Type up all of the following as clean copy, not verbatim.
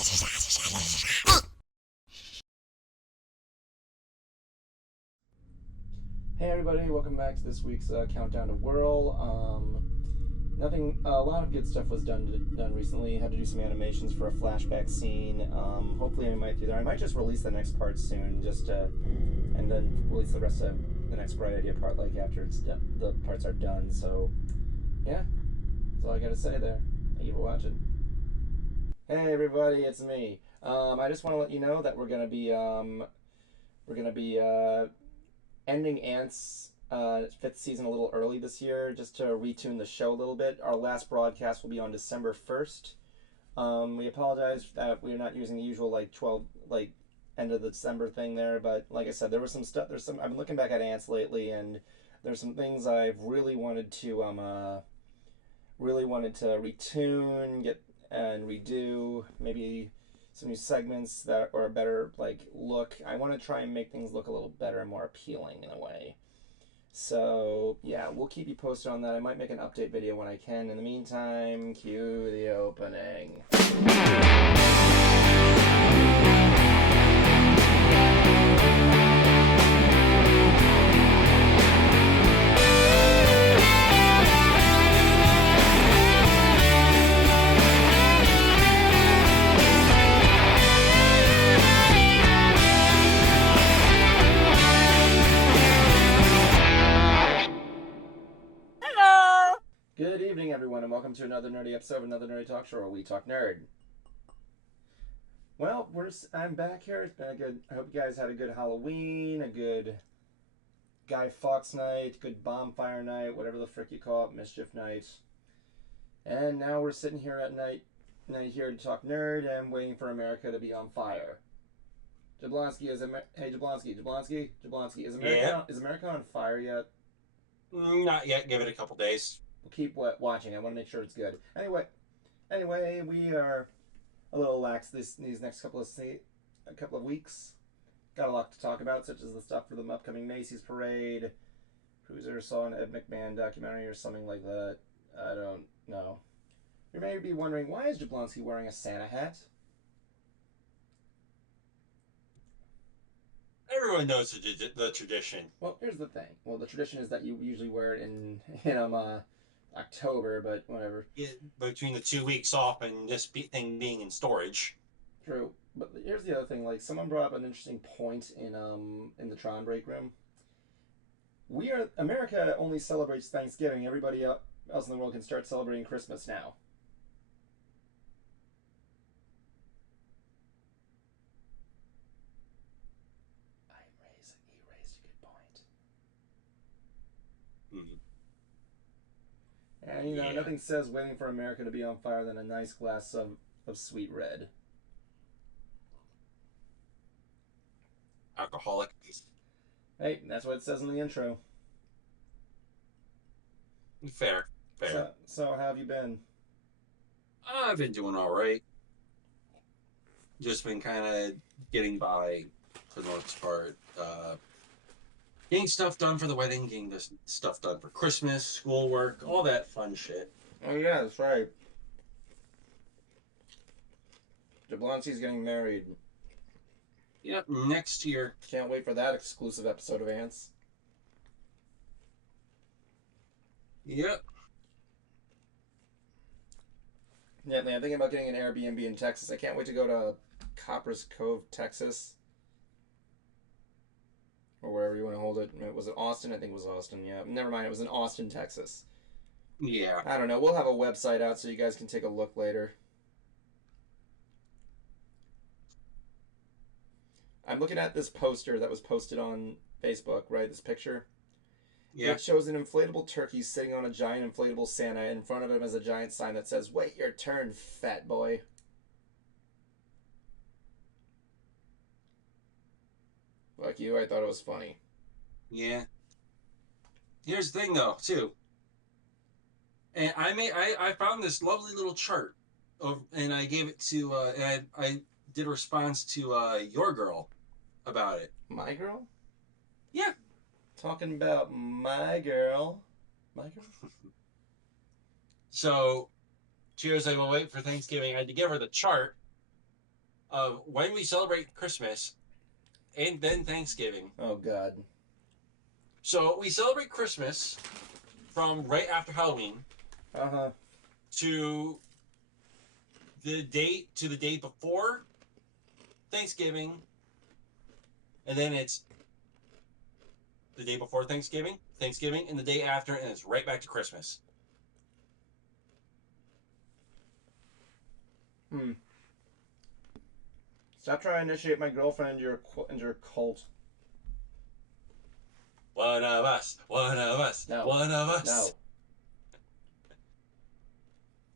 Hey everybody, welcome back to this week's Countdown to Whirl. A lot of good stuff was done recently. Had to do some animations for a flashback scene. Hopefully I might do that. I might just release the next part soon, and then release the rest of the next Bright Idea part, like after the parts are done. So, yeah, that's all I gotta say there. Thank you for watching. Hey everybody, it's me. I just want to let you know that we're gonna be ending Ant's fifth season a little early this year, just to retune the show a little bit. Our last broadcast will be on December 1st. We apologize that we're not using the usual 12 end of the December thing there, but like I said, there was some stuff. I've been looking back at Ants lately, and there's some things I've really wanted to retune, get and redo. Maybe some new segments that are a better look. I want to try and make things look a little better and more appealing in a way. So yeah, we'll keep you posted on that. I might make an update video when I can. In the meantime, cue the opening. Good evening, everyone, and welcome to another nerdy episode of Another Nerdy Talk Show, where we talk nerd. Well, I'm back here. It's been a good. I hope you guys had a good Halloween, a good Guy Fawkes night, good bonfire night, whatever the frick you call it, mischief night. And now we're sitting here at night here to talk nerd and waiting for America to be on fire. Jablonski is Hey Jablonski, is America on fire yet? Not yet. Give it a couple days. We'll keep watching. I want to make sure it's good. Anyway, we are a little lax these next couple of weeks. Got a lot to talk about, such as the stuff for the upcoming Macy's parade. Cruiser saw an Ed McMahon documentary or something like that. I don't know. You may be wondering, why is Jablonski wearing a Santa hat? Everyone knows the tradition. Well, here's the thing. Well, the tradition is that you usually wear it in October, but whatever. Yeah, between the 2 weeks off and this thing being in storage. True, but here's the other thing. Someone brought up an interesting point in the Tron break room. America only celebrates Thanksgiving. Everybody else in the world can start celebrating Christmas now. He raised a good point. Mm-hmm. And nothing says waiting for America to be on fire than a nice glass of sweet red. Alcoholic. Hey, that's what it says in the intro. Fair. So how have you been? I've been doing all right. Just been kind of getting by for the most part. Getting stuff done for the wedding, getting this stuff done for Christmas, schoolwork, all that fun shit. Oh yeah, that's right. Jablonski's getting married. Yep, next year. Can't wait for that exclusive episode of Ants. Yep. Yeah, I'm thinking about getting an Airbnb in Texas. I can't wait to go to Copper's Cove, Texas. Or wherever you want to hold it. Was it Austin? I think it was Austin, yeah. Never mind, it was in Austin, Texas. Yeah. I don't know. We'll have a website out so you guys can take a look later. I'm looking at this poster that was posted on Facebook, right? This picture. Yeah. It shows an inflatable turkey sitting on a giant inflatable Santa. In front of him is a giant sign that says, "Wait your turn, fat boy." Fuck you, I thought it was funny. Yeah. Here's the thing, though, too. And I found this lovely little chart, and I gave it to, and I did a response to your girl about it. My girl? Yeah. Talking about my girl. My girl? So, she was like, well, wait for Thanksgiving. I had to give her the chart. of when we celebrate Christmas and then Thanksgiving. Oh God. So we celebrate Christmas from right after Halloween Uh-huh. to the day before Thanksgiving, and then it's the day before Thanksgiving, and the day after, and it's right back to Christmas. Stop trying to initiate my girlfriend into your cult. One of us, one of us, No. one of us. No.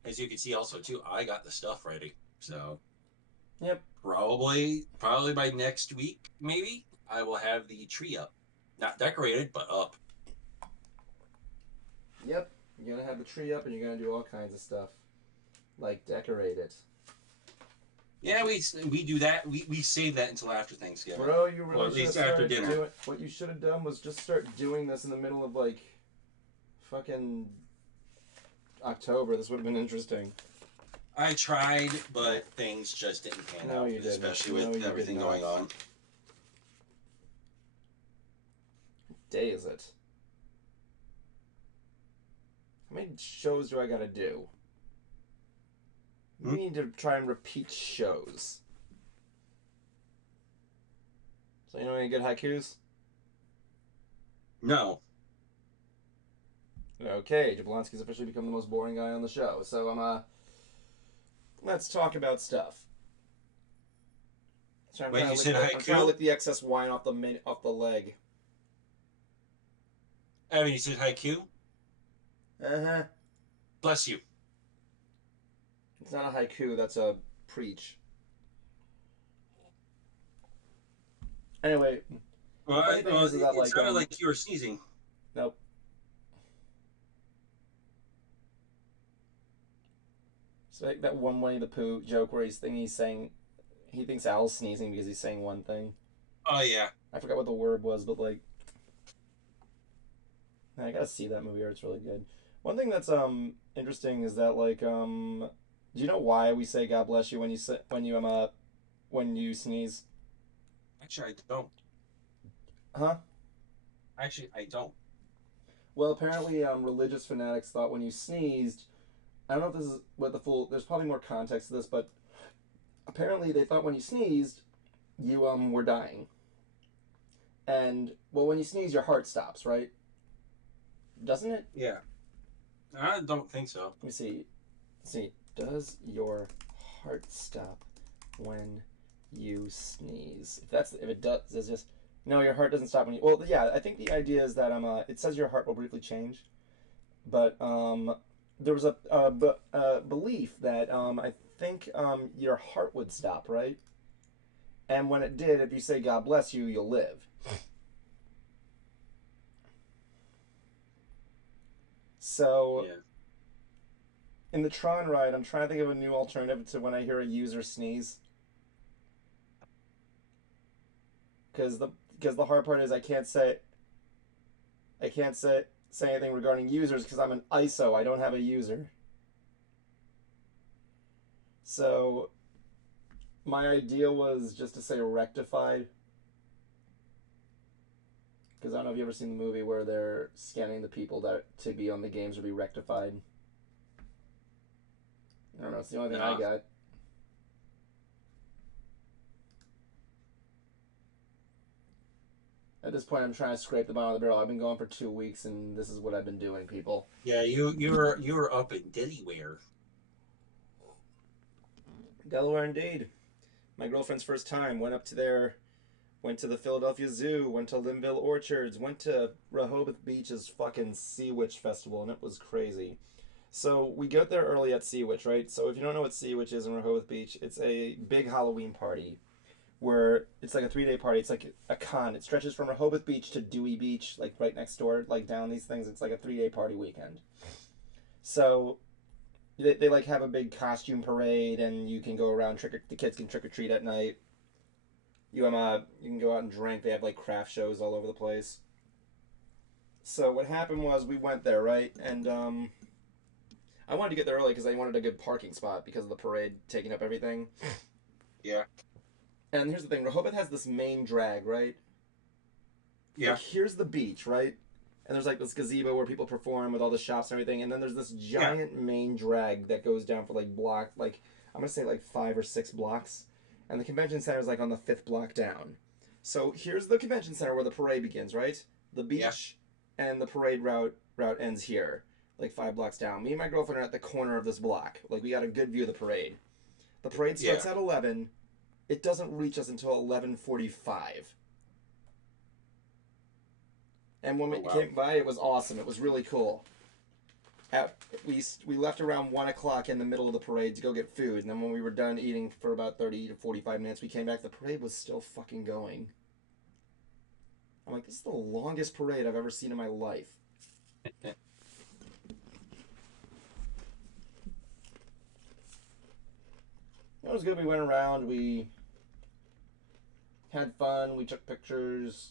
As you can see, also too, I got the stuff ready. So, Yep. probably by next week, maybe I will have the tree up, not decorated, but up. Yep. You're gonna have the tree up, and you're gonna do all kinds of stuff, like decorate it. Yeah, we do that. We save that until after Thanksgiving. Bro, you really Or at should have least after started dinner. doing. What you should have done was just start doing this in the middle of like, fucking October. This would have been interesting. I tried, but things just didn't pan No, out, you didn't. especially No, with you everything did not. going on. What day is it? How many shows do I gotta do? We need to try and repeat shows. So you know any good haikus? No. Okay, Jablonski's officially become the most boring guy on the show. So let's talk about stuff. So Wait, you said I'm trying to haiku? lick the excess wine off the leg. Evan, you said haiku? Uh-huh. Bless you. It's not a haiku, that's a preach. Anyway, Well, funny thing is that, it like, sounded like you were sneezing. nope. It's like that one Winnie the Pooh joke where he thinks Al's sneezing because he's saying one thing. Oh, yeah. I forgot what the word was, but like, I gotta see that movie or it's really good. One thing that's interesting is that like do you know why we say God bless you when you sneeze? Actually, I don't. Huh? Actually, I don't. Well, apparently religious fanatics thought when you sneezed, I don't know if this is what there's probably more context to this, but apparently they thought when you sneezed, you were dying. And well, when you sneeze, your heart stops, right? Doesn't it? Yeah. I don't think so. Let me see. Does your heart stop when you sneeze? If it does, it's just no. Your heart doesn't stop when you. Well, yeah. I think the idea is that it says your heart will briefly change, but there was a belief that I think your heart would stop, right? And when it did, if you say God bless you, you'll live. So, Yeah. in the Tron ride, I'm trying to think of a new alternative to when I hear a user sneeze. Because the hard part is I can't say anything regarding users because I'm an ISO. I don't have a user. So, my idea was just to say rectified. Because I don't know if you've ever seen the movie where they're scanning the people that to be on the games or be rectified. I don't know, it's the only thing I got. At this point, I'm trying to scrape the bottom of the barrel. I've been going for 2 weeks, and this is what I've been doing, people. Yeah, you were up in Delaware. Delaware, indeed. My girlfriend's first time. Went to the Philadelphia Zoo, went to Linville Orchards, went to Rehoboth Beach's fucking Sea Witch Festival, and it was crazy. So we got there early at Sea Witch, right? So if you don't know what Sea Witch is in Rehoboth Beach, it's a big Halloween party where it's like a 3-day party. It's like a con. It stretches from Rehoboth Beach to Dewey Beach, like right next door, like down these things. It's like a 3-day party weekend. So they like have a big costume parade, and you can go around the kids can trick or treat at night. You can go out and drink. They have like craft shows all over the place. So what happened was we went there, right? And I wanted to get there early because I wanted a good parking spot because of the parade taking up everything. Yeah. And here's the thing: Rehoboth has this main drag, right? Yeah. Like, here's the beach, right? And there's like this gazebo where people perform with all the shops and everything. And then there's this giant main drag that goes down for like I'm gonna say like 5 or 6 blocks. And the convention center is like on the 5th block down. So here's the convention center where the parade begins, right? The beach and the parade route ends here, like 5 blocks down. Me and my girlfriend are at the corner of this block. Like, we got a good view of the parade. The parade starts at 11. It doesn't reach us until 11:45. And when we came by, it was awesome. It was really cool. We left around 1 o'clock in the middle of the parade to go get food. And then when we were done eating for about 30 to 45 minutes, we came back. The parade was still fucking going. I'm like, this is the longest parade I've ever seen in my life. That was good. We went around. We had fun. We took pictures.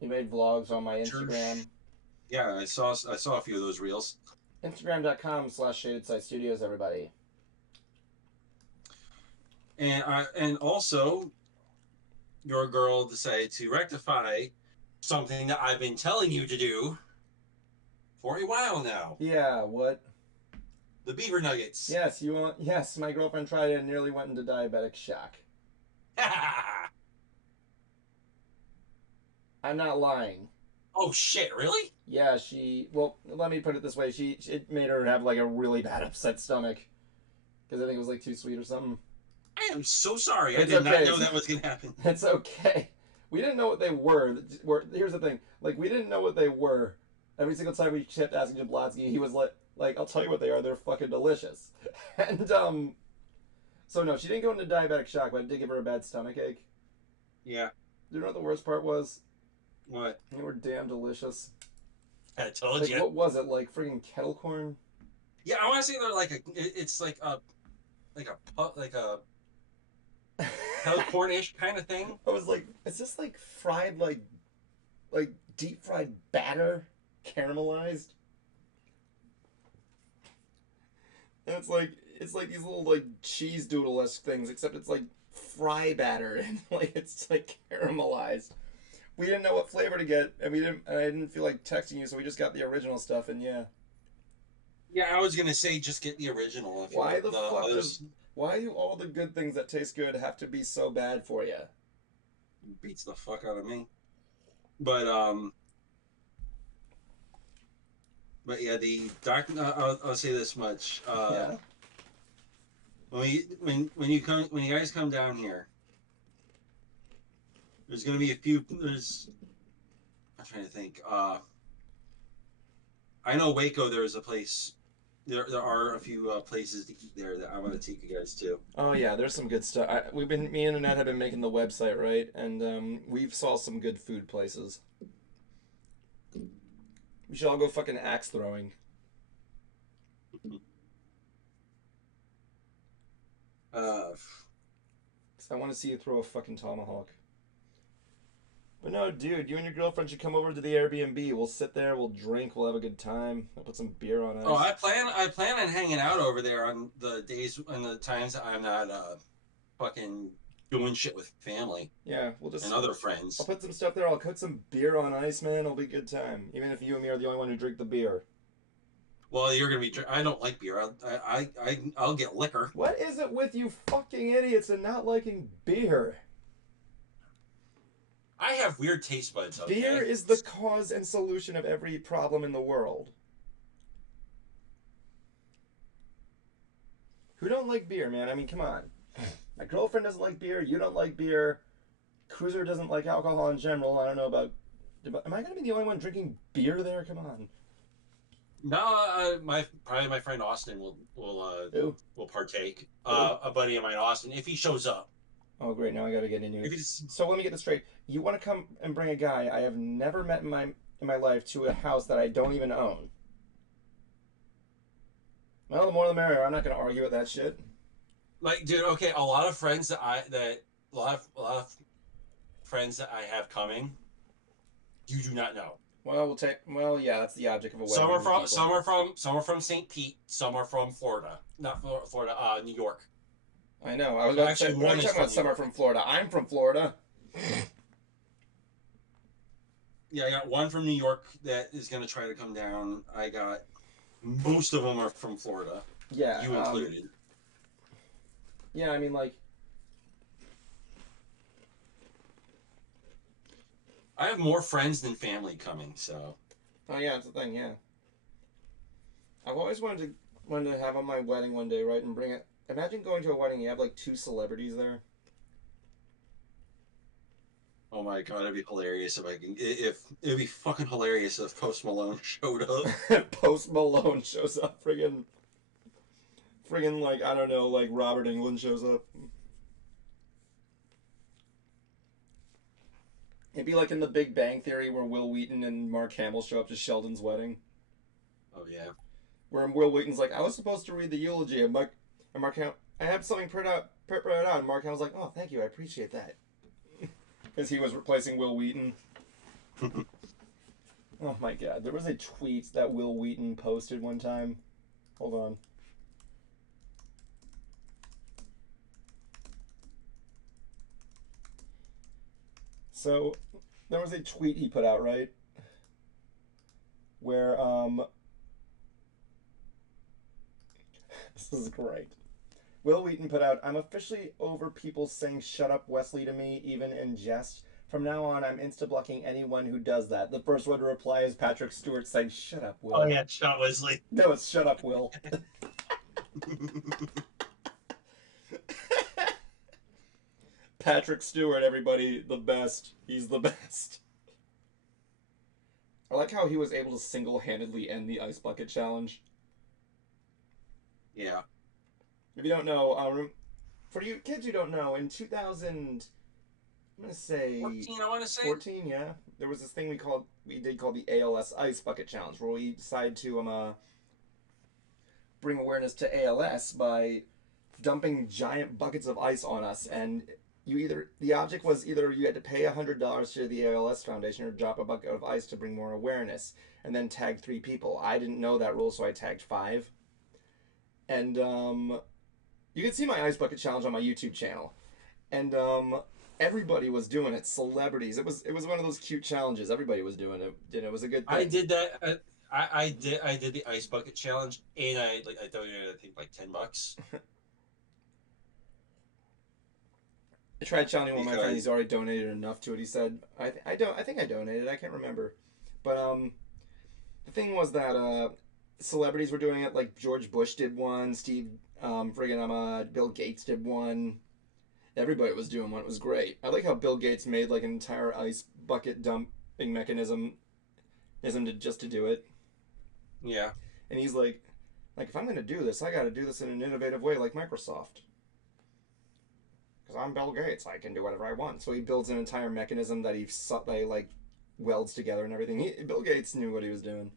We made vlogs on my Instagram. Yeah, I saw a few of those reels. Instagram.com/ShadedSideStudios, Studios, everybody. And also, your girl decided to rectify something that I've been telling you to do for a while now. Yeah, what? The beaver nuggets. Yes, yes, my girlfriend tried it and nearly went into diabetic shock. I'm not lying. Oh shit, really? Yeah, well, let me put it this way. It made her have like a really bad upset stomach. Because I think it was like too sweet or something. I am so sorry. I did not know that was going to happen. It's okay. We didn't know what they were. Here's the thing. Like, we didn't know what they were. Every single time we kept asking Jablonski, he was like, I'll tell you what they are. They're fucking delicious. And, so no, she didn't go into diabetic shock, but it did give her a bad stomach ache. Yeah. Do you know what the worst part was? What? They were damn delicious. I told you. What was it, like friggin' kettle corn? Yeah, I want to say they're like it's like a kettle cornish kind of thing. I was like, is this like fried, like deep fried batter, caramelized? And it's like these little like cheese doodle-esque things, except it's like fry batter and like it's like caramelized. We didn't know what flavor to get, and I didn't feel like texting you, so we just got the original stuff, and yeah. Yeah, I was gonna say just get the original. Why the fuck why do all the good things that taste good have to be so bad for you? Beats the fuck out of me. But yeah, the doctor. I'll say this much. Yeah. When you guys come down here, there's gonna be a few. I'm trying to think. I know Waco. There's a place. There are a few places to eat there that I want to take you guys to. Oh yeah, there's some good stuff. Me and Annette have been making the website, right? And we've saw some good food places. We should all go fucking axe throwing. I want to see you throw a fucking tomahawk. But no, dude, you and your girlfriend should come over to the Airbnb. We'll sit there, we'll drink, we'll have a good time. I'll put some beer on ice. Oh, I plan on hanging out over there on the days and the times that I'm not fucking doing shit with family. Yeah, and other friends. I'll put some stuff there. I'll cook some beer on ice, man. It'll be a good time. Even if you and me are the only one who drink the beer. Well, you're gonna be. I don't like beer. I'll get liquor. What is it with you fucking idiots and not liking beer? I have weird taste buds. Okay? Beer is the cause and solution of every problem in the world. Who don't like beer, man? I mean, come on. My girlfriend doesn't like beer. You don't like beer. Cruiser doesn't like alcohol in general. I don't know about... Am I going to be the only one drinking beer there? Come on. No, probably my friend Austin will partake. A buddy of mine, Austin, if he shows up. Oh, great. Now I got to get into it. So let me get this straight. You want to come and bring a guy I have never met in my life to a house that I don't even own. Well, the more the merrier. I'm not going to argue with that shit. Like, dude, okay, a lot of friends that I have coming, you do not know. Well, yeah, that's the object of a wedding. Some are from St. Pete, some are from Florida. Not Florida, New York. I know. I was about to say, Actually, what are one you is talking about? from New Summer York. from Florida. I'm from Florida. Yeah, I got one from New York that is going to try to come down. I got most of them are from Florida, Yeah. you included. Yeah, I mean, like, I have more friends than family coming, so. oh yeah, it's the thing. Yeah. I've always wanted to have on my wedding one day, right, and bring it. Imagine going to a wedding, you have like two celebrities there. Oh my god, it'd be hilarious if I can. If it'd be fucking hilarious if Post Malone showed up. Post Malone shows up, friggin' like I don't know, like Robert England shows up. It'd be like in The Big Bang Theory where Will Wheaton and Mark Hamill show up to Sheldon's wedding. Oh yeah. Where Will Wheaton's like, I was supposed to read the eulogy, and Mark Hamill, I have something printed out, and Mark Hamill's like, oh, thank you, I appreciate that. Because he was replacing Will Wheaton. Oh my god, there was a tweet that Will Wheaton posted one time. Hold on. So, there was a tweet he put out, right? Where, this is great. Will Wheaton put out, I'm officially over people saying shut up Wesley to me, even in jest. From now on, I'm insta-blocking anyone who does that. The first one to reply is Patrick Stewart saying, shut up, Will. Oh yeah, shot Wesley. No, it's shut up, Will. Patrick Stewart, everybody, the best. He's the best. I like how he was able to single-handedly end the Ice Bucket Challenge. Yeah. If you don't know, for you kids who don't know, in 2000, I'm gonna say 14, I want to say. 14, yeah, there was this thing we did called the ALS Ice Bucket Challenge, where we decided to bring awareness to ALS by dumping giant buckets of ice on us, and the object was either you had to pay $100 to the ALS Foundation or drop a bucket of ice to bring more awareness, and then tag 3 people. I didn't know that rule, so I tagged 5. And you can see my ice bucket challenge on my YouTube channel, and everybody was doing it. Celebrities. It was one of those cute challenges. Everybody was doing it. And it was a good thing. I did that. I did the ice bucket challenge, and I donated I think like $10. I tried challenging one of my friends. He's already donated enough to it. He said, I think I donated. I can't remember, but the thing was that celebrities were doing it. Like George Bush did one. Bill Gates did one. Everybody was doing one. It was great. I like how Bill Gates made like an entire ice bucket dumping mechanism just to do it. Yeah. And he's like if I'm gonna do this, I got to do this in an innovative way, like Microsoft. Because I'm Bill Gates, I can do whatever I want. So he builds an entire mechanism that he like welds together and everything. Bill Gates knew what he was doing.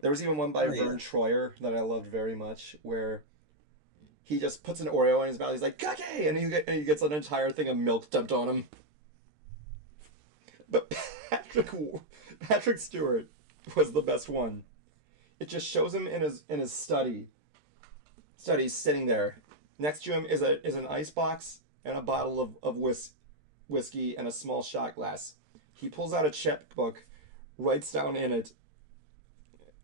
There was even one by Vern Troyer that I loved very much, where he just puts an Oreo in his mouth. He's like, "Cookie!" and he gets an entire thing of milk dumped on him. But Patrick Stewart was the best one. It just shows him in his study, sitting there. Next to him is an ice box and a bottle of whiskey and a small shot glass. He pulls out a checkbook, writes down in it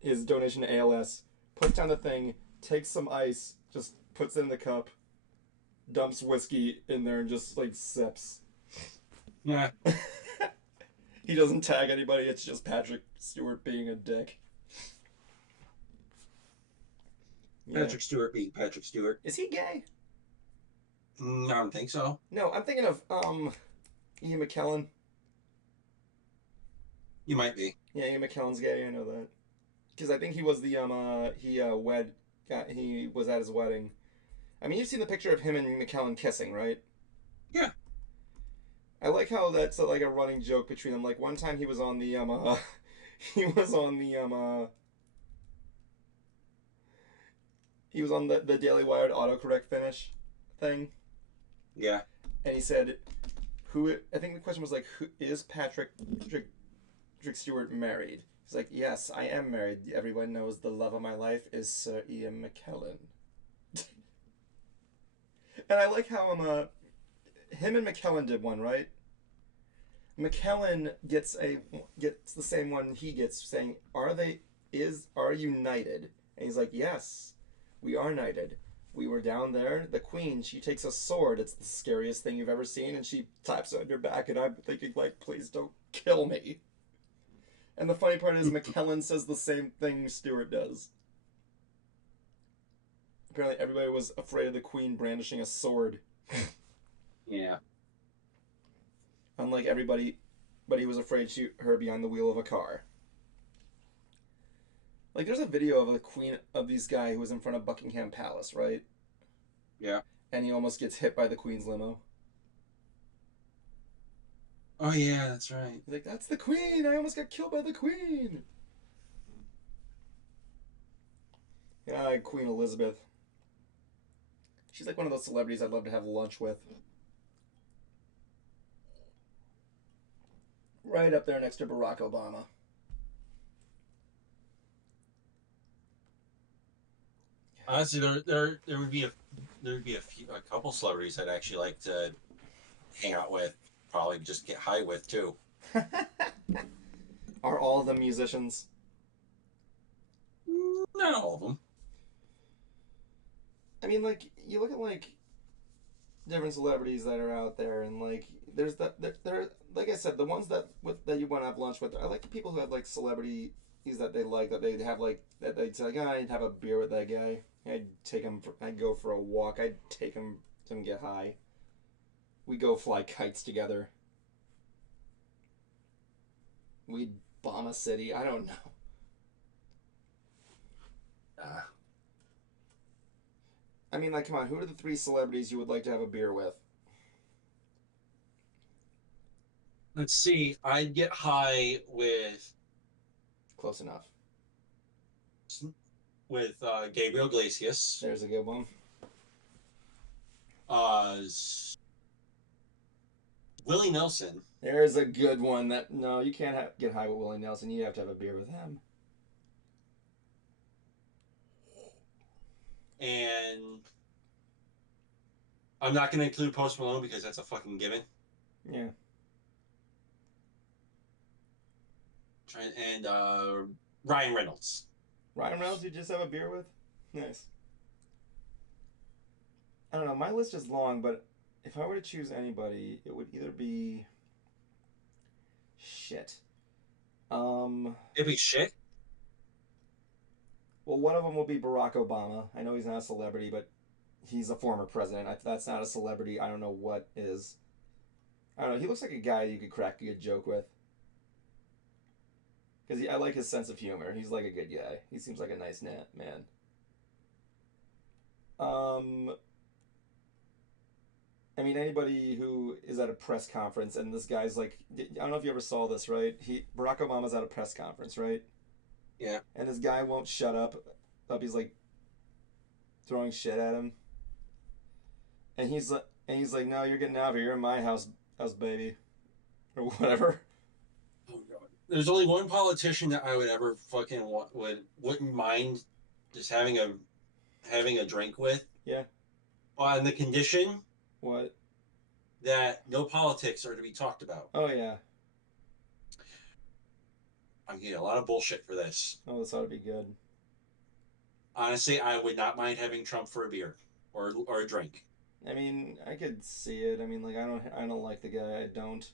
his donation to ALS, puts down the thing, takes some ice, just puts it in the cup, dumps whiskey in there, and just like sips. Yeah. He doesn't tag anybody. It's just Patrick Stewart being a dick. Yeah. Patrick Stewart being Patrick Stewart. Is he gay? I don't think so. No, I'm thinking of Ian McKellen. You might be. Yeah, Ian McKellen's gay. I know that because I think he was he was at his wedding. I mean, you've seen the picture of him and McKellen kissing, right? Yeah. I like how that's like a running joke between them. Like one time he was on the he was on the Daily Wired autocorrect finish thing. Yeah. And he said, I think the question was like, who is Patrick Stewart married? He's like, yes, I am married. Everyone knows the love of my life is Sir Ian McKellen. And I like how him and McKellen did one, right? McKellen gets the same one he gets, saying, "Are you knighted?" And he's like, "Yes, we are knighted. We were down there. The queen, she takes a sword. It's the scariest thing you've ever seen, and she taps it on your back. And I'm thinking, like, please don't kill me." And the funny part is, McKellen says the same thing Stuart does. Apparently, everybody was afraid of the queen brandishing a sword. Yeah. Unlike everybody, but he was afraid to shoot her behind the wheel of a car. Like, there's a video of a queen of this guy who was in front of Buckingham Palace, right? Yeah. And he almost gets hit by the queen's limo. Oh yeah, that's right. He's like, "That's the queen! I almost got killed by the queen!" Yeah, Queen Elizabeth. She's like one of those celebrities I'd love to have lunch with. Right up there next to Barack Obama. Honestly, there would be a couple celebrities I'd actually like to hang out with, probably just get high with too. Are all of them musicians? Not all of them. I mean, like, you look at, like, different celebrities that are out there, and, like, there's that, there, like I said, the ones that you want to have lunch with, I like the people who have, like, celebrities that they like, that they'd have, like, that they'd say, like, "Oh, I'd have a beer with that guy. I'd go for a walk. I'd take him to get high. We go fly kites together. We'd bomb a city. I don't know." I mean, like, come on, who are the 3 celebrities you would like to have a beer with? Let's see. I'd get high with Close enough. Gabriel Iglesias. There's a good one. Willie Nelson. There's a good one. No, you can't get high with Willie Nelson. You have to have a beer with him. And I'm not going to include Post Malone because that's a fucking given. Yeah. And Ryan Reynolds. Ryan Reynolds, you just have a beer with? Nice. I don't know. My list is long, but if I were to choose anybody, it would either be shit. It'd be shit. Well, one of them will be Barack Obama. I know he's not a celebrity, but he's a former president. That's not a celebrity. I don't know what is. I don't know. He looks like a guy you could crack a good joke with. Because I like his sense of humor. He's like a good guy. He seems like a nice man. I mean, anybody who is at a press conference and this guy's like, I don't know if you ever saw this, right? Barack Obama's at a press conference, right? Yeah. And this guy won't shut up. He's like throwing shit at him. And he's like, "No, you're getting out of here. You're in my house, baby," or whatever. Oh god. There's only one politician that I would ever fucking wouldn't mind just having a drink with. Yeah. On the condition. What? That no politics are to be talked about. Oh yeah. I'm getting a lot of bullshit for this. Oh, this ought to be good. Honestly, I would not mind having Trump for a beer or a drink. I mean, I could see it. I mean, like, I don't like the guy. I don't.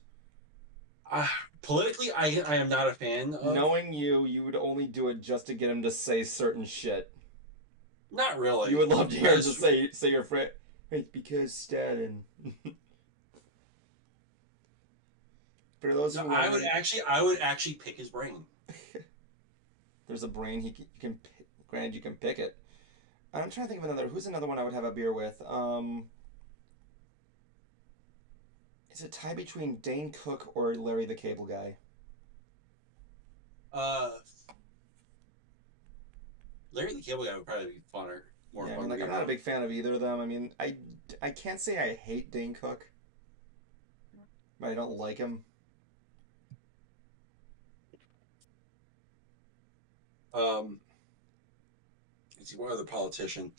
Politically, I am not a fan of. Knowing you would only do it just to get him to say certain shit. Not really. You would love to hear him just say your friend. It's because Stalin. For those who I would actually pick his brain. There's a brain you can granted you can pick it. I'm trying to think of who's another one I would have a beer with. Is it a tie between Dane Cook or Larry the Cable Guy? Larry the Cable Guy would probably be funner. More fun. I mean, like, I'm not a big fan of either of them. I mean, I can't say I hate Dane Cook, but I don't like him. Let's see, what other politician?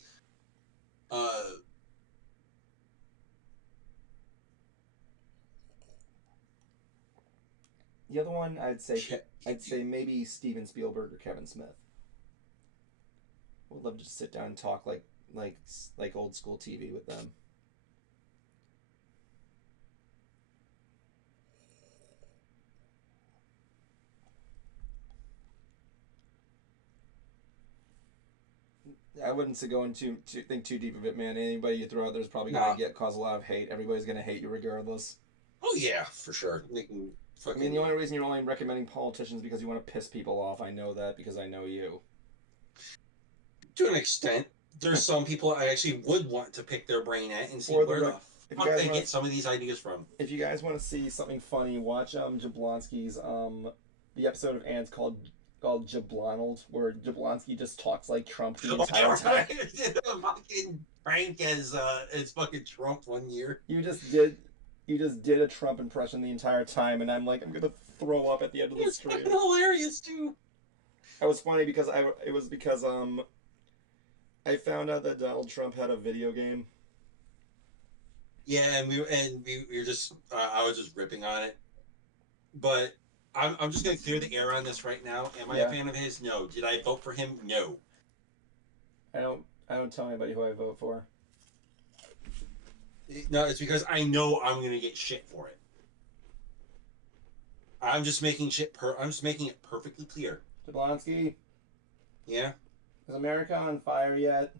The other one, I'd say maybe Steven Spielberg or Kevin Smith. Would love to just sit down and talk like old school TV with them. I wouldn't go into think too deep of it, man. Anybody you throw out there's probably gonna cause a lot of hate. Everybody's gonna hate you regardless. Oh yeah, for sure. They can fucking... I mean, the only reason you're only recommending politicians is because you want to piss people off. I know that because I know you. To an extent, there's some people I actually would want to pick their brain at and see where the fuck they get some of these ideas from. If you guys want to see something funny, watch Jablonski's the episode of Ants called Jablonald, where Jablonski just talks like Trump the entire time. Fucking Frank as fucking Trump one year. You just did a Trump impression the entire time, and I'm like, I'm gonna throw up at the end of the stream. It's fucking hilarious too. That was funny because I found out that Donald Trump had a video game. Yeah, and we were just I was just ripping on it, but I'm just gonna clear the air on this right now. Am I a fan of his? No. Did I vote for him? No. I don't tell anybody who I vote for. No, it's because I know I'm gonna get shit for it. I'm just making it perfectly clear. Jablonski. Yeah. Is America on fire yet?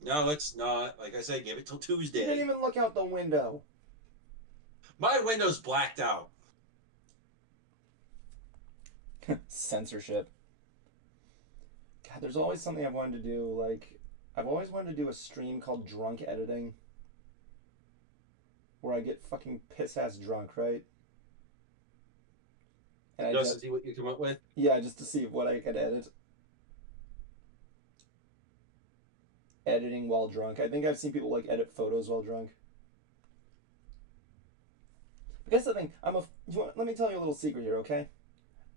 No, it's not. Like I said, give it till Tuesday. You didn't even look out the window. My window's blacked out. Censorship. God, there's always something I've wanted to do. Like, I've always wanted to do a stream called Drunk Editing, where I get fucking piss-ass drunk, right? And just to see what you come up with? Yeah, just to see what I could edit. Editing while drunk. I think I've seen people, like, edit photos while drunk. But that's the thing. Let me tell you a little secret here, okay?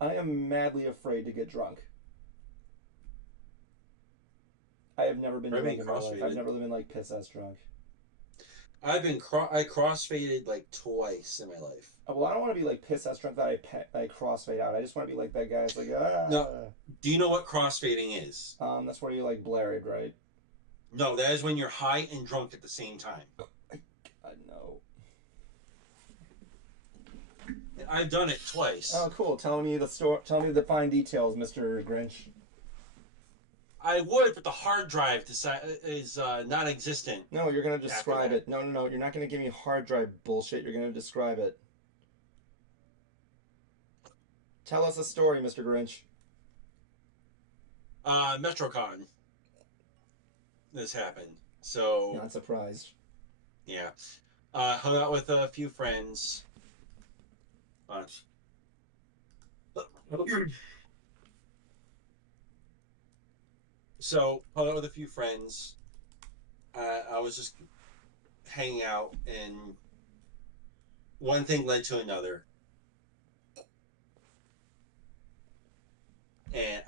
I am madly afraid to get drunk. I have never been drunk in my life. I've never been, like, piss-ass drunk. I crossfaded like twice in my life. Well, I don't want to be like piss-ass drunk that I crossfade out. I just want to be like that guy. It's like, ah. No. Do you know what crossfading is? That's where you like blurred, right? No, that is when you're high and drunk at the same time. I know. I've done it twice. Oh, cool. Tell me the fine details, Mr. Grinch. I would, but the hard drive is non-existent. No, you're going to describe it. No. You're not going to give me hard drive bullshit. You're going to describe it. Tell us a story, Mr. Grinch. MetroCon. This happened. So... Not surprised. Yeah. Hung out with a few friends. So, hung out with a few friends. I was just hanging out, and one thing led to another. And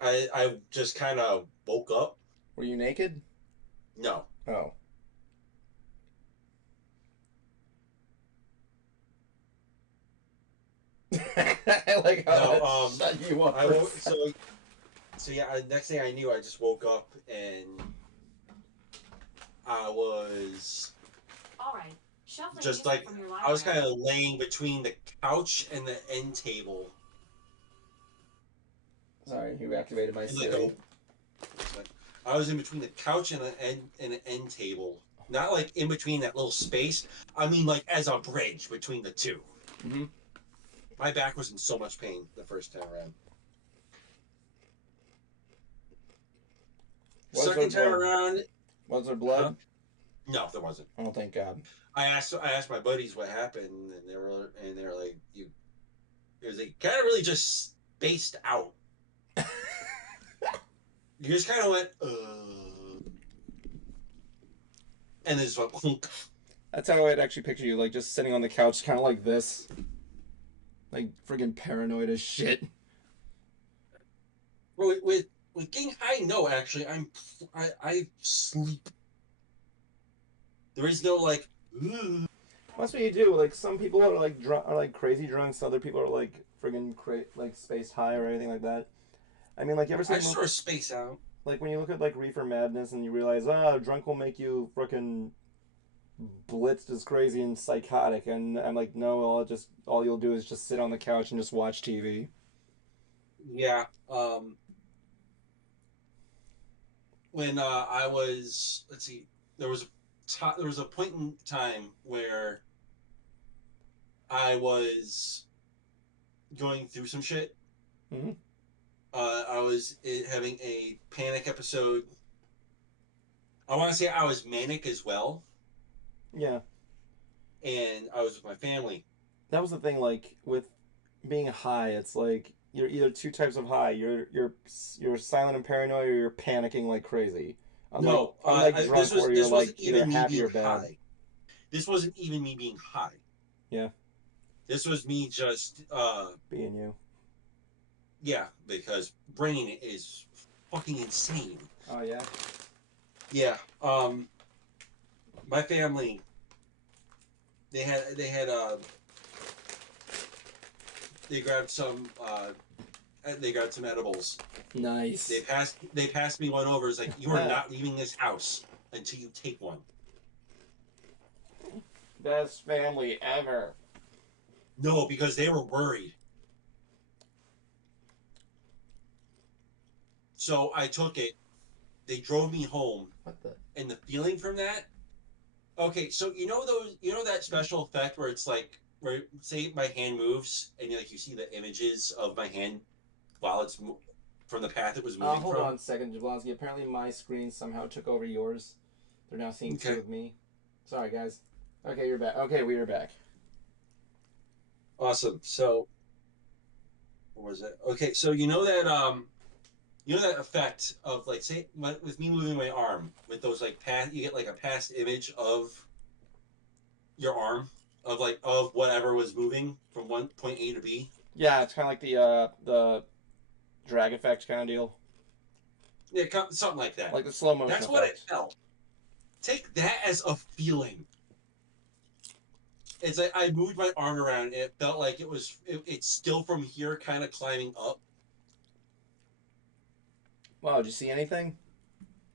I just kind of woke up. Were you naked? No. Oh. I like how that shut you up. So yeah, next thing I knew, I just woke up and I was just like, I was kind of laying between the couch and the end table. Sorry, you activated my Siri. I was in between the couch and the end table. Not like in between that little space. I mean like as a bridge between the two. Mm-hmm. My back was in so much pain the first time around. Second time around... Was there blood? No, there wasn't. Oh, thank God. I asked my buddies what happened, and they were like, it was like kind of really just spaced out. You just kind of went, and then just went. That's how I'd actually picture you, like just sitting on the couch, kind of like this, like friggin' paranoid as shit. With getting high, no, actually, I sleep. There is no like. That's what you do. Like some people are like drunk, are like crazy drunks. Other people are like friggin' like spaced high or anything like that. I mean, like you ever see I a movie sort of space out. like when you look at like Reefer Madness and you realize, ah, drunk will make you frickin' blitzed as crazy and psychotic, and I'm like, no, all you'll do is just sit on the couch and just watch TV. Yeah. When I was, let's see, there was there was a point in time where I was going through some shit. Mm-hmm. I was having a panic episode. I want to say I was manic as well, Yeah, and I was with my family. that was the thing. Like with being high, it's like you're either two types of high. You're silent and paranoid, or you're panicking like crazy. Unlike No, unlike drunk, where you're this like wasn't either even me happy being or bad. high. This wasn't even me being high. Yeah, This was me just being you. yeah, because brain is fucking insane. Oh yeah. Yeah. My family they had they grabbed some they grabbed some edibles. Nice. They passed me one over. It's like, you are not leaving this house until you take one. Best family ever. No, because they were worried. So I took it. They drove me home, What the? and the feeling from that. Okay, so you know that special effect where it's like, where say my hand moves and you see the images of my hand while it's from the path it was moving Hold from. on a second, Jablonski. Apparently my screen somehow took over yours. They're now seeing two Okay. of me. Sorry, guys. Okay, you're back. Okay, we are back. Awesome. So what was it? Okay, so you know that effect of, like, say with me moving my arm with those like past, you get like a past image of your arm, of like of whatever was moving from one point A to B. Yeah, it's kind of like the drag effect kind of deal, Yeah, something like that. like the slow motion That's what it effect. felt. Take that as a feeling. It's like I moved my arm around and it felt like it's still from here kind of climbing up. Wow, did you see anything?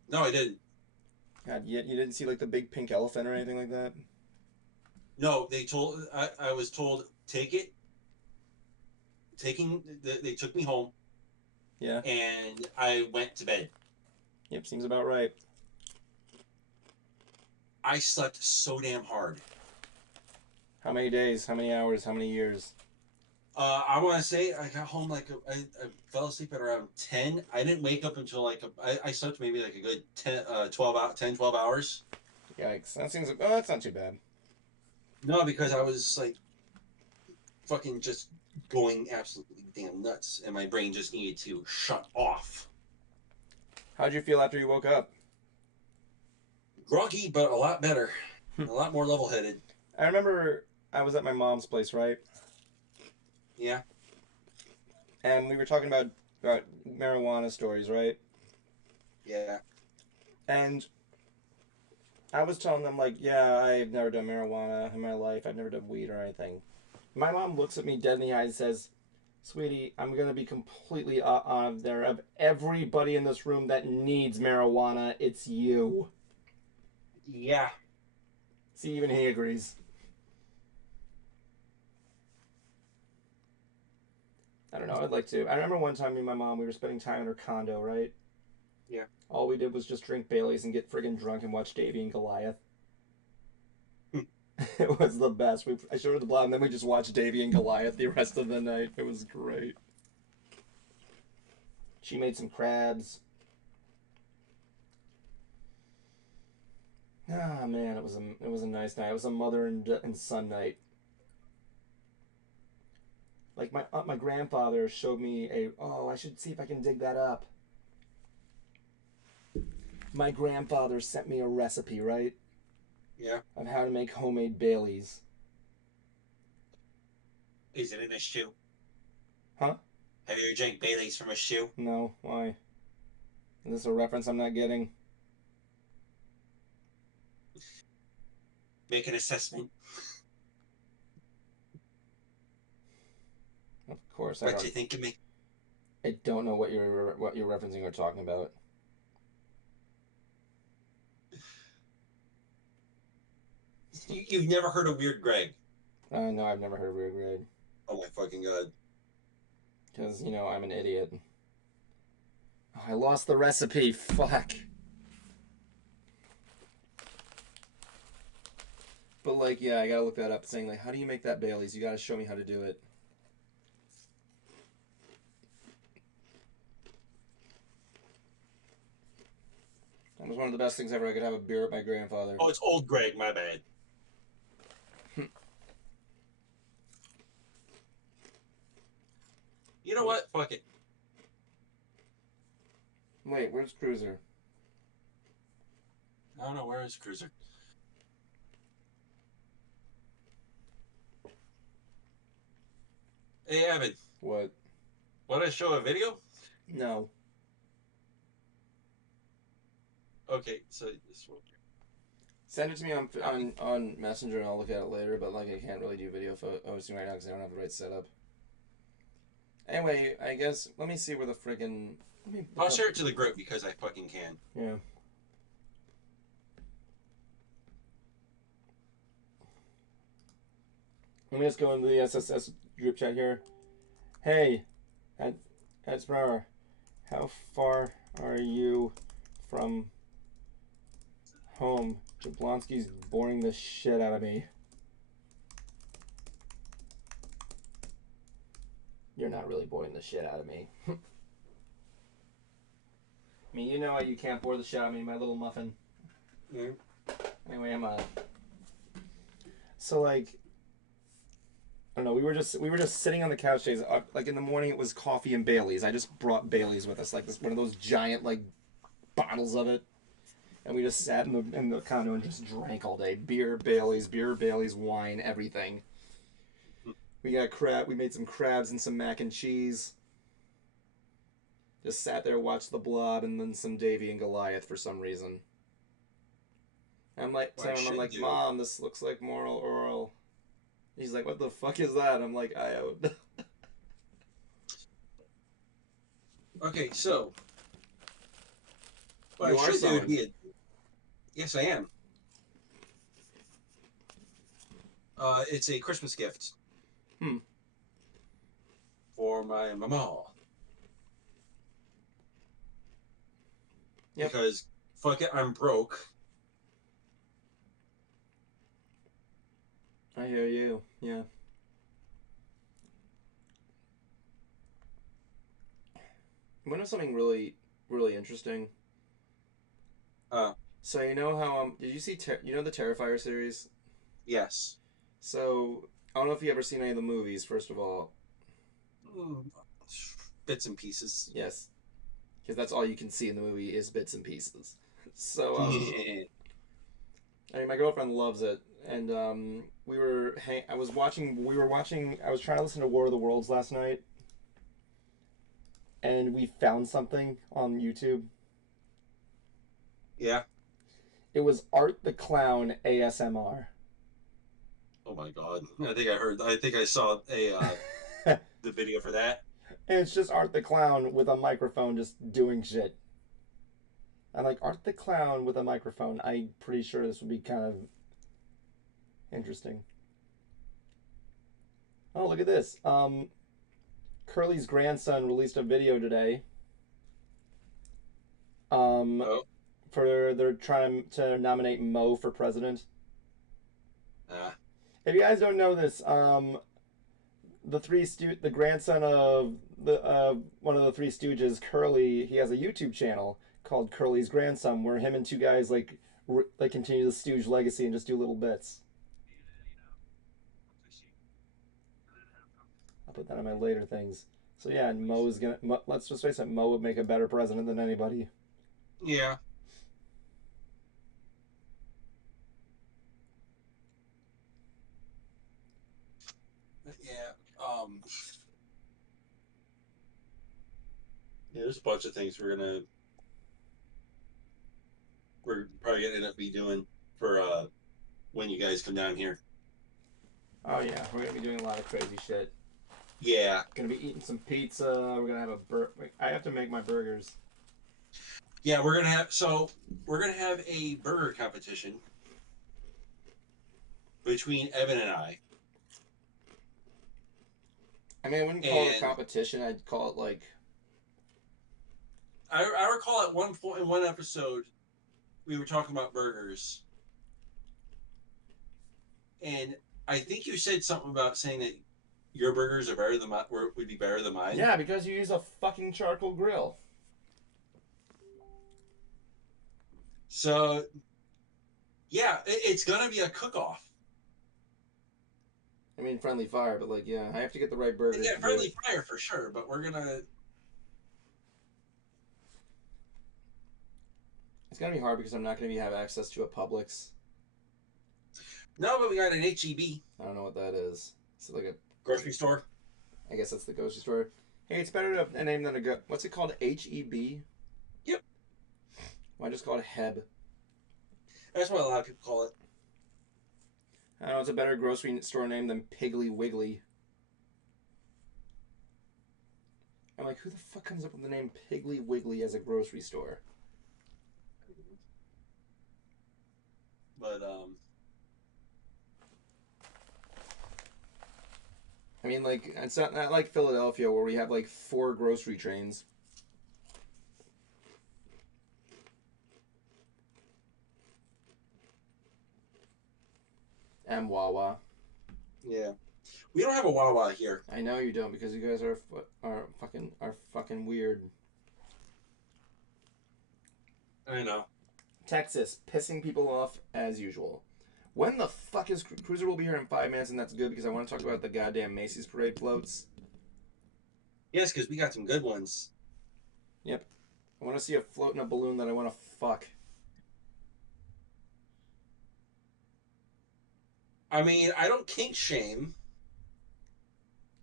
No, I didn't. God, you didn't see like the big pink elephant or anything like that? No, I was told, take it. They took me home Yeah. and I went to bed. Yep, seems about right. I slept so damn hard. How many days? How many hours? How many years? I want to say I got home I fell asleep at around 10. I didn't wake up until I slept maybe like a good 12 hours. Yikes. That seems. Oh, that's not too bad. No, because I was like fucking just going absolutely damn nuts, and my brain just needed to shut off. How'd you feel after you woke up? Groggy, but a lot better. A lot more level headed. I remember I was at my mom's place, right? Yeah. And we were talking about marijuana stories, right? Yeah. And I was telling them like, yeah, I've never done marijuana in my life. I've never done weed or anything. My mom looks at me dead in the eye and says, "Sweetie, I'm gonna be completely on there. Of everybody in this room that needs marijuana, it's you." Yeah. See, even he agrees. I don't know. I'd like to. I remember one time me and my mom, we were spending time in her condo, right? Yeah. All we did was just drink Baileys and get friggin' drunk and watch Davy and Goliath. It was the best. I showed her the blog, and then we just watched Davy and Goliath the rest of the night. It was great. She made some crabs. Ah man, it was a nice night. It was a mother and son night. Like my grandfather showed me I should see if I can dig that up. My grandfather sent me a recipe, right? Yeah. Of how to make homemade Baileys. Is it in a shoe? Huh? Have you ever drank Baileys from a shoe? No, why? Is this a reference I'm not getting? Make an assessment. course. What you think of me? I don't know what you're referencing or talking about. You've never heard of Weird Greg? No, I've never heard of Weird Greg. Oh my fucking god. Because, you know, I'm an idiot. Oh, I lost the recipe. Fuck. But, like, yeah, I gotta look that up, saying, like, how do you make that Bailey's? You gotta show me how to do it. That was one of the best things ever. I could have a beer with my grandfather. Oh, it's Old Greg, my bad. You know what? Fuck it. Wait, where's Cruiser? I don't know, where is Cruiser? Hey, Evan. What? Want to show a video? No. Okay, so this one. Send it to me on Messenger and I'll look at it later, but, like, I can't really do video hosting right now because I don't have the right setup. Anyway, I guess, let me see where the friggin'... I'll share it to the group because I fucking can. Yeah. Let me just go into the SSS group chat here. Hey, at Sprar, how far are you from home? Jablonski's boring the shit out of me. You're not really boring the shit out of me. I mean, you know you can't bore the shit out of me, my little muffin. Mm. Anyway, so, like, I don't know. We were just sitting on the couch days. Like in the morning, it was coffee and Bailey's. I just brought Bailey's with us, like one of those giant like bottles of it, and we just sat in the condo and just drank all day. Beer, Bailey's, wine, everything. We got crab. We made some crabs and some mac and cheese. Just sat there, watched The Blob, and then some Davy and Goliath for some reason. I'm like, Mom, this looks like moral oral. He's like, what the fuck is that? I'm like, I don't know. Okay, so what You I are should do would sewing. be yes, I am. It's a Christmas gift. For my mama. Yep. Because fuck it, I'm broke. I hear you. Yeah. You know something really, really interesting? So you know how did you see you know the Terrifier series? Yes. So I don't know if you ever seen any of the movies. First of all, bits and pieces. Yes, because that's all you can see in the movie is bits and pieces. So I mean, my girlfriend loves it, and we were watching. I was trying to listen to War of the Worlds last night, and we found something on YouTube. Yeah. It was Art the Clown ASMR. Oh my god! I think I saw the video for that. And it's just Art the Clown with a microphone just doing shit. I'm like, Art the Clown with a microphone. I'm pretty sure this would be kind of interesting. Oh, look at this. Curly's grandson released a video today. They're trying to nominate Mo for president. If you guys don't know this, the grandson of one of the Three Stooges, Curly, he has a YouTube channel called Curly's Grandson, where him and two guys like continue the Stooge legacy and just do little bits. I'll put that on my later things. So yeah, and let's just face it, Mo would make a better president than anybody. Yeah. Yeah. Yeah, there's a bunch of things we're probably gonna end up doing for when you guys come down here. Oh yeah, we're gonna be doing a lot of crazy shit. Yeah. Gonna be eating some pizza. We're gonna have I have to make my burgers. Yeah, we're gonna have a burger competition between Evan and I. I mean, I wouldn't call it a And competition. I'd call it like. I recall at one point in one episode we were talking about burgers, and I think you said something about saying that your burgers are better than mine, would be better than mine. Yeah, because you use a fucking charcoal grill. So yeah, it's gonna be a cook-off. I mean, friendly fire, but like, yeah, I have to get the right burgers Yeah, to do friendly it. fire for sure, but we're gonna. It's gonna be hard because I'm not gonna have access to a Publix. No, but we got an HEB I don't know what that is. Is it like a? grocery store. I guess that's the grocery store. Hey, it's better to a name than a go. What's it called? HEB. Yep, Why just call it Heb? that's what a lot of people call it. I don't know. It's a better grocery store name than Piggly Wiggly. I'm like, who the fuck comes up with the name Piggly Wiggly as a grocery store? But I mean, like, it's not like Philadelphia where we have like 4 grocery trains. And Wawa. yeah, we don't have a Wawa here. I know you don't because you guys are fucking weird. I know. Texas pissing people off as usual. When the fuck is Cruiser will be here in 5 minutes, and that's good because I want to talk about the goddamn Macy's parade floats. Yes, because we got some good ones. Yep. I want to see a float in a balloon that I want to fuck. I mean, I don't kink shame.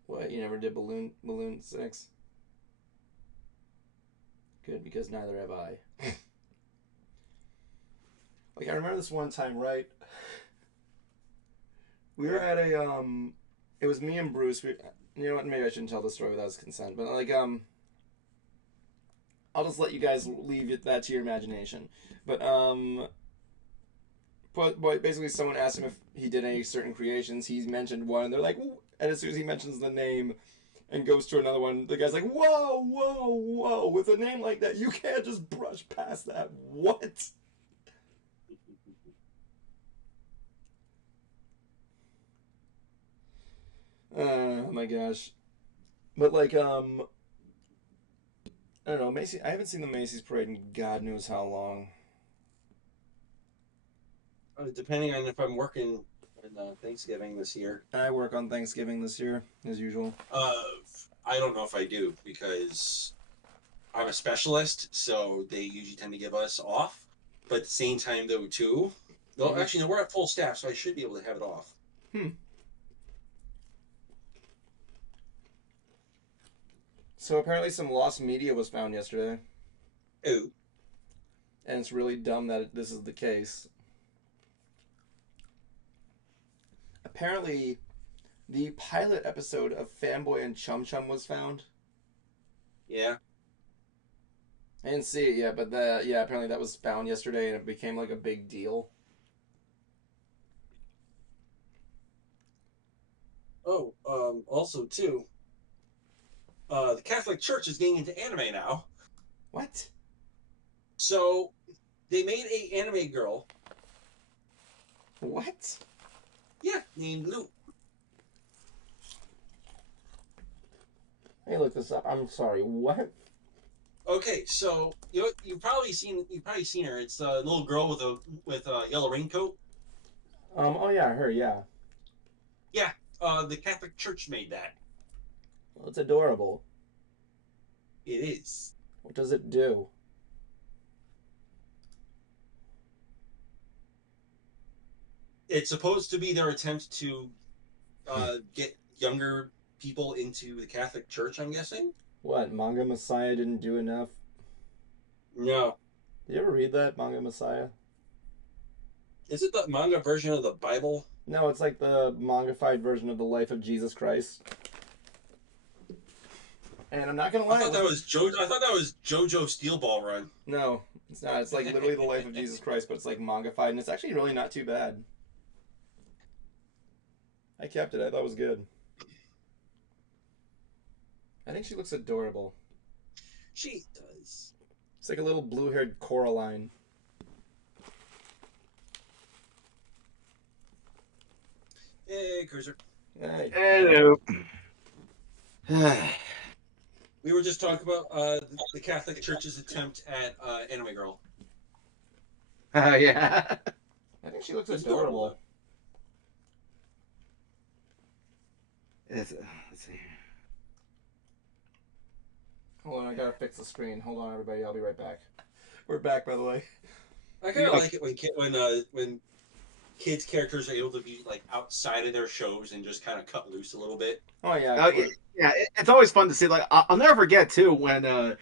What, you never did balloon sex? Good, because neither have I. Like, I remember this one time, right? We were at a, it was me and Bruce. You know what, maybe I shouldn't tell the story without his consent, but, like, I'll just let you guys leave that to your imagination. But, basically someone asked him if he did any certain creations. He mentioned one, and they're like, and as soon as he mentions the name and goes to another one, the guy's like, whoa, whoa, whoa, with a name like that, you can't just brush past that. What? Oh my gosh. But like, I don't know, Macy's, I haven't seen the Macy's parade in God knows how long. Depending on if I'm working on Thanksgiving this year. I work on Thanksgiving this year, as usual. I don't know if I do because I'm a specialist, so they usually tend to give us off. But at the same time, though, too. No, actually, no, we're at full staff, so I should be able to have it off. So apparently some lost media was found yesterday. Ooh. And it's really dumb that this is the case. Apparently, the pilot episode of Fanboy and Chum Chum was found. Yeah. I didn't see it yet, but apparently that was found yesterday and it became like a big deal. Oh, also, too, the Catholic Church is getting into anime now. What? So, they made a anime girl. What? Yeah, named Lou. Let me look this up. I'm sorry. What? Okay, so you've probably seen her. It's a little girl with a yellow raincoat. Oh yeah, her, yeah. Yeah, the Catholic Church made that. Well, it's adorable. It is. What does it do? It's supposed to be their attempt to get younger people into the Catholic Church, I'm guessing. What, Manga Messiah didn't do enough? No. Did you ever read that, Manga Messiah? Is it the manga version of the Bible? No, it's like the manga-fied version of the life of Jesus Christ. And I'm not gonna I lie. thought that was JoJo Steel Ball Run. No, it's not. It's like literally the life of Jesus Christ, but it's like manga-fied, and it's actually really not too bad. I kept it. I thought it was good. I think she looks adorable. She does. It's like a little blue-haired Coraline. Hey, Cruiser. Hey. Hello. We were just talking about the Catholic Church's attempt at Anime Girl. Oh, yeah. I think she looks It's adorable. Let's see. Hold on, I gotta fix the screen. Hold on, everybody. I'll be right back. We're back, by the way. I kind of like it when kids' characters are able to be like outside of their shows and just kind of cut loose a little bit. Oh yeah. Oh, yeah. It's always fun to see. Like, I'll never forget too when one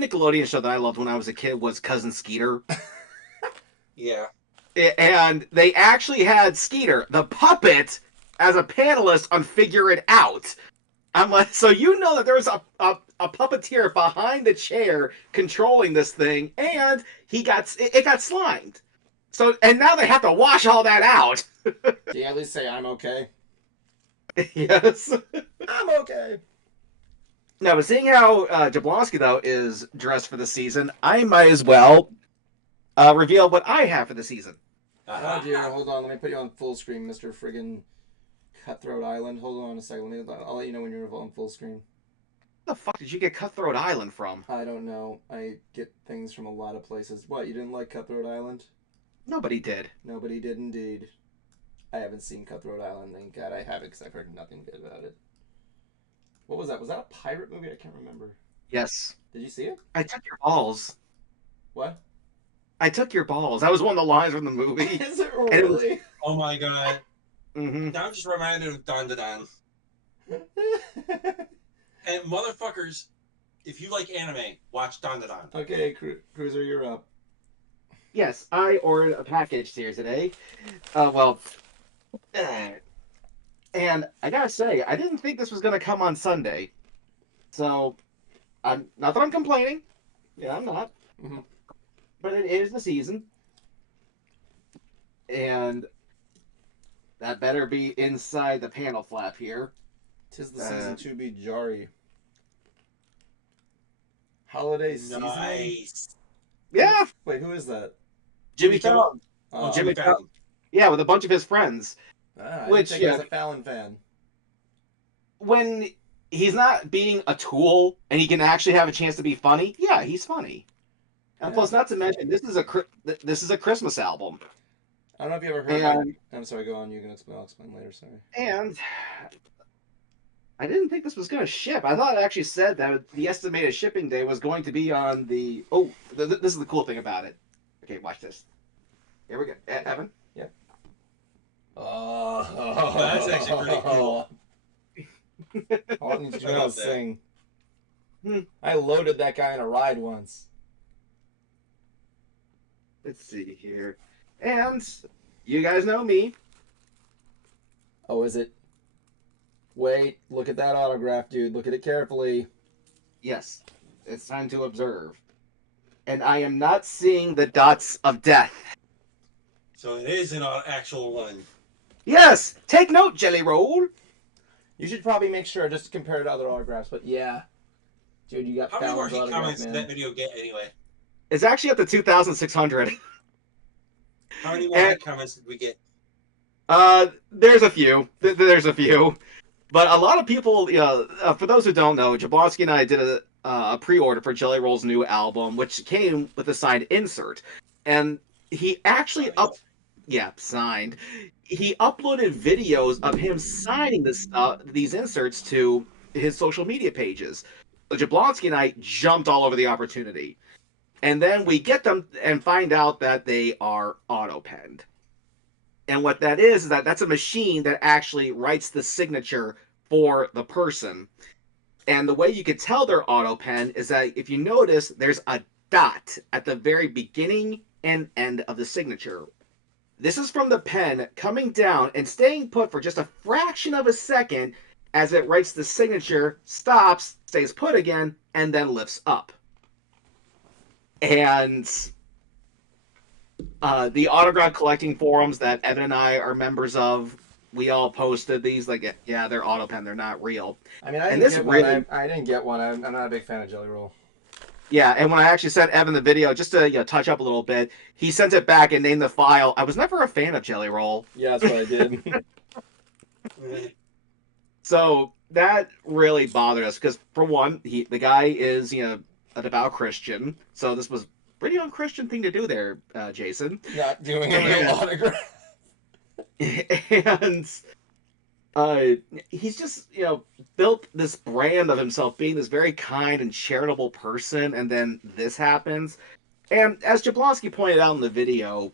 Nickelodeon show that I loved when I was a kid was Cousin Skeeter. Yeah. And they actually had Skeeter, the puppet, as a panelist on Figure It Out. I'm like, so you know that there was a puppeteer behind the chair controlling this thing, and it got slimed. So, and now they have to wash all that out. Do you at least say I'm okay? Yes. I'm okay. No, but seeing how Jablonski, though, is dressed for the season, I might as well reveal what I have for the season. Oh dear, hold on. Let me put you on full screen, Mr. Friggin' Cutthroat Island. Hold on a second. I'll let you know when you're on full screen. Where the fuck did you get Cutthroat Island from? I don't know. I get things from a lot of places. What, you didn't like Cutthroat Island? Nobody did. Nobody did indeed. I haven't seen Cutthroat Island. Thank God I haven't, because I've heard nothing good about it. What was that? Was that a pirate movie? I can't remember. Yes. Did you see it? I took your balls. What? I took your balls. That was one of the lines from the movie. Is it really? Oh my god. Mm-hmm. Now I'm just reminded of Don Dan. And motherfuckers, if you like anime, watch Don Dan. Okay, Cruiser, you're up. Yes, I ordered a package here today. And I gotta say, I didn't think this was gonna come on Sunday. So, I'm not that I'm complaining. Yeah, I'm not. Mm-hmm. But it is the season. And that better be inside the panel flap here. 'Tis the season to be Jari. Holiday season. Nice. Yeah, Wait, who is that? Jimmy Fallon. Oh, Jimmy Jimmy Fallon. Yeah, with a bunch of his friends. I Which, didn't think I was a Fallon fan. When he's not being a tool and he can actually have a chance to be funny, yeah, he's funny. And Yeah. plus, not to mention, this is a Christmas album. I don't know if you ever heard of it. I'm sorry, go on. You can explain. I'll explain later. Sorry. And I didn't think this was going to ship. I thought it actually said that the estimated shipping day was going to be on the... Oh, this is the cool thing about it. Okay, watch this. Here we go. Evan? Yeah. Oh, That's actually pretty cool. All I need to do is sing. Hmm. I loaded that guy in a ride once. Let's see here. And you guys know me. Oh, is it? Wait, look at that autograph, dude. Look at it carefully. Yes, it's time to observe. And I am not seeing the dots of death. So it is an actual one. Yes! Take note, Jelly Roll! You should probably make sure just to compare it to other autographs, but yeah. Dude, you got How many more Fallon's hate autograph, comments did man. that video get anyway? It's actually up to 2,600. How many more hate comments did we get? There's a few. There's a few. But a lot of people, for those who don't know, Jablonski and I did a pre-order for Jelly Roll's new album, which came with a signed insert. And he actually signed. He uploaded videos of him signing these inserts to his social media pages. So Jablonski and I jumped all over the opportunity. And then we get them and find out that they are auto-penned. And what that is that's a machine that actually writes the signature for the person. And the way you can tell they're auto-pen is that if you notice, there's a dot at the very beginning and end of the signature. This is from the pen coming down and staying put for just a fraction of a second as it writes the signature, stops, stays put again, and then lifts up. And the autograph collecting forums that Evan and I are members of, we all posted these, like, yeah, they're auto pen, they're not real. I mean, I And didn't this get really- one. I didn't get one. I'm not a big fan of Jelly Roll. Yeah, and when I actually sent Evan the video, just to touch up a little bit, he sent it back and named the file. I was never a fan of Jelly Roll. Yeah, that's what I did. So that really bothered us because, for one, the guy is, a devout Christian. So this was pretty unchristian thing to do there, Jason. Not doing a real autograph. And he's just, built this brand of himself being this very kind and charitable person, and then this happens. And as Jablonski pointed out in the video,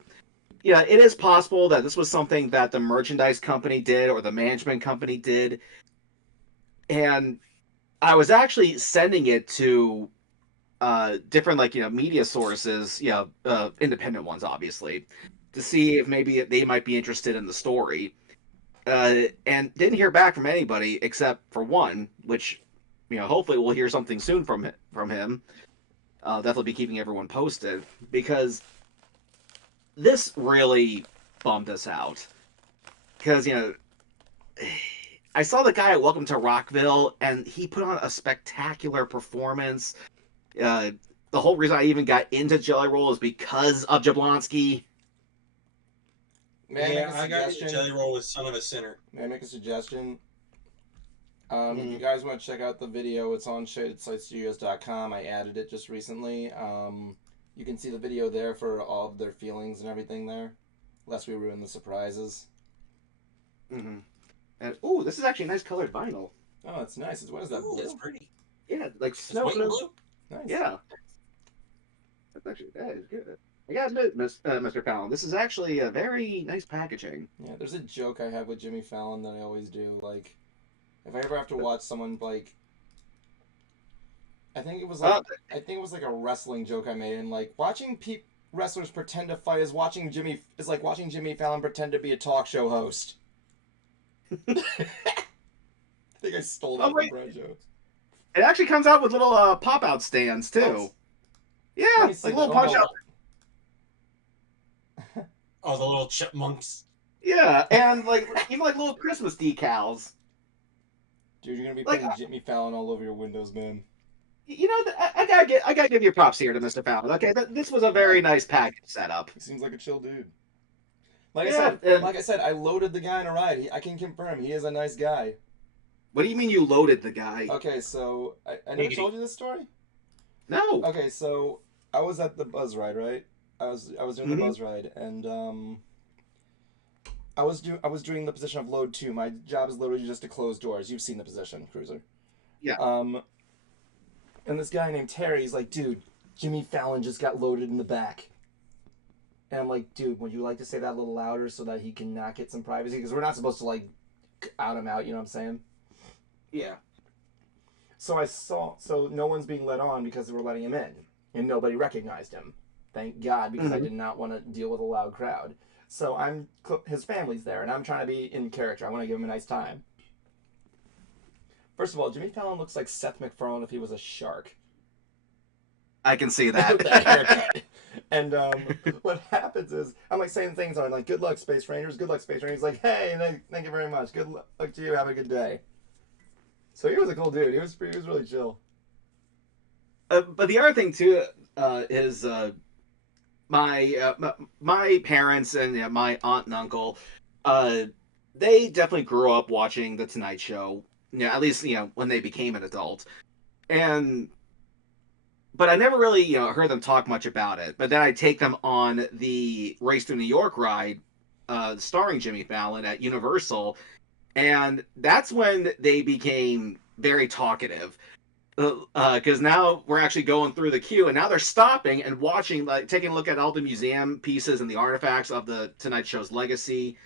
yeah, it is possible that this was something that the merchandise company did or the management company did. And I was actually sending it to different, media sources, independent ones, obviously, to see if maybe they might be interested in the story. And didn't hear back from anybody except for one, which, hopefully we'll hear something soon from him. Definitely be keeping everyone posted, because this really bummed us out. Because, I saw the guy at Welcome to Rockville, and he put on a spectacular performance. The whole reason I even got into Jelly Roll is because of Jablonski. May I got into Jelly Roll with Son of a Sinner. May I make a suggestion? If you guys want to check out the video, it's on shadedsightstudios.com. I added it just recently. You can see the video there for all of their feelings and everything there, lest we ruin the surprises. Mm-hmm. And this is actually a nice colored vinyl. Oh, it's nice. What is that? Ooh, Blue? that's pretty. Yeah, like It's snow white and blue. blue. Nice. Yeah. That is good. I gotta admit, Mr. Fallon, this is actually a very nice packaging. Yeah, there's a joke I have with Jimmy Fallon that I always do. Like, if I ever have to watch someone, like, I think it was like a wrestling joke I made, and like watching wrestlers pretend to fight is like watching Jimmy Fallon pretend to be a talk show host. I think I stole that from Brad Jones. It actually comes out with little pop-out stands too. Yeah, like little punch-out. Oh, the little chipmunks. Yeah, and even little Christmas decals. Dude, you're gonna be putting Jimmy Fallon all over your windows, man. I gotta give you props here to Mr. Fallon. Okay, this was a very nice package setup. He seems like a chill dude. Like I said, I loaded the guy in a ride. I can confirm he is a nice guy. What do you mean you loaded the guy? Okay, so I never told you this story. No. Okay, so I was at the buzz ride, right? I was doing the buzz ride, and I was doing the position of load 2. My job is literally just to close doors. You've seen the position, Cruiser. Yeah. And this guy named Terry, he's like, dude, Jimmy Fallon just got loaded in the back. And I'm like, dude, would you like to say that a little louder so that he can not get some privacy? Because we're not supposed to out him out. You know what I'm saying? Yeah. So no one's being let on because they were letting him in, and nobody recognized him. Thank God, because I did not want to deal with a loud crowd. So his family's there, and I'm trying to be in character. I want to give him a nice time. First of all, Jimmy Fallon looks like Seth MacFarlane if he was a shark. I can see that. And what happens is, I'm saying things on good luck, Space Rangers. Good luck, Space Rangers. He's like, hey, thank you very much. Good luck to you. Have a good day. So he was a cool dude. He was really chill. But the other thing too is my parents and my aunt and uncle, they definitely grew up watching The Tonight Show. At least when they became an adult, but I never really heard them talk much about it. But then I take them on the Race to New York ride, starring Jimmy Fallon at Universal. And that's when they became very talkative. Because now we're actually going through the queue, and now they're stopping and watching, taking a look at all the museum pieces and the artifacts of the Tonight Show's legacy.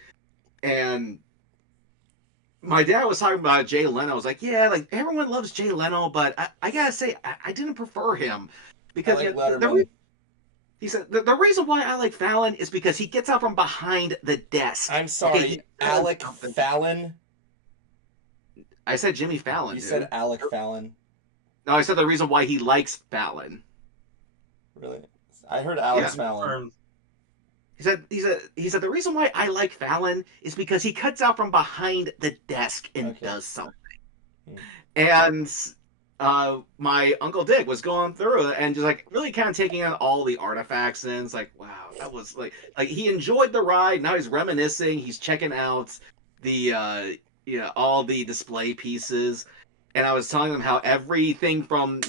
And my dad was talking about Jay Leno. I was like, yeah, everyone loves Jay Leno, but I gotta say, I didn't prefer him. Because he said, the reason why I like Fallon is because he gets out from behind the desk. I'm sorry, Okay, Alec Fallon? I said Jimmy Fallon. You dude. said Alec Fallon. No, I said the reason why he likes Fallon. Really? I heard Alex Yeah. Fallon. He said the reason why I like Fallon is because he cuts out from behind the desk and does something. And my Uncle Dick was going through it and just like really kind of taking on all the artifacts, and it's like, wow, that was like he enjoyed the ride. Now he's reminiscing. He's checking out the all the display pieces, and I was telling him how everything from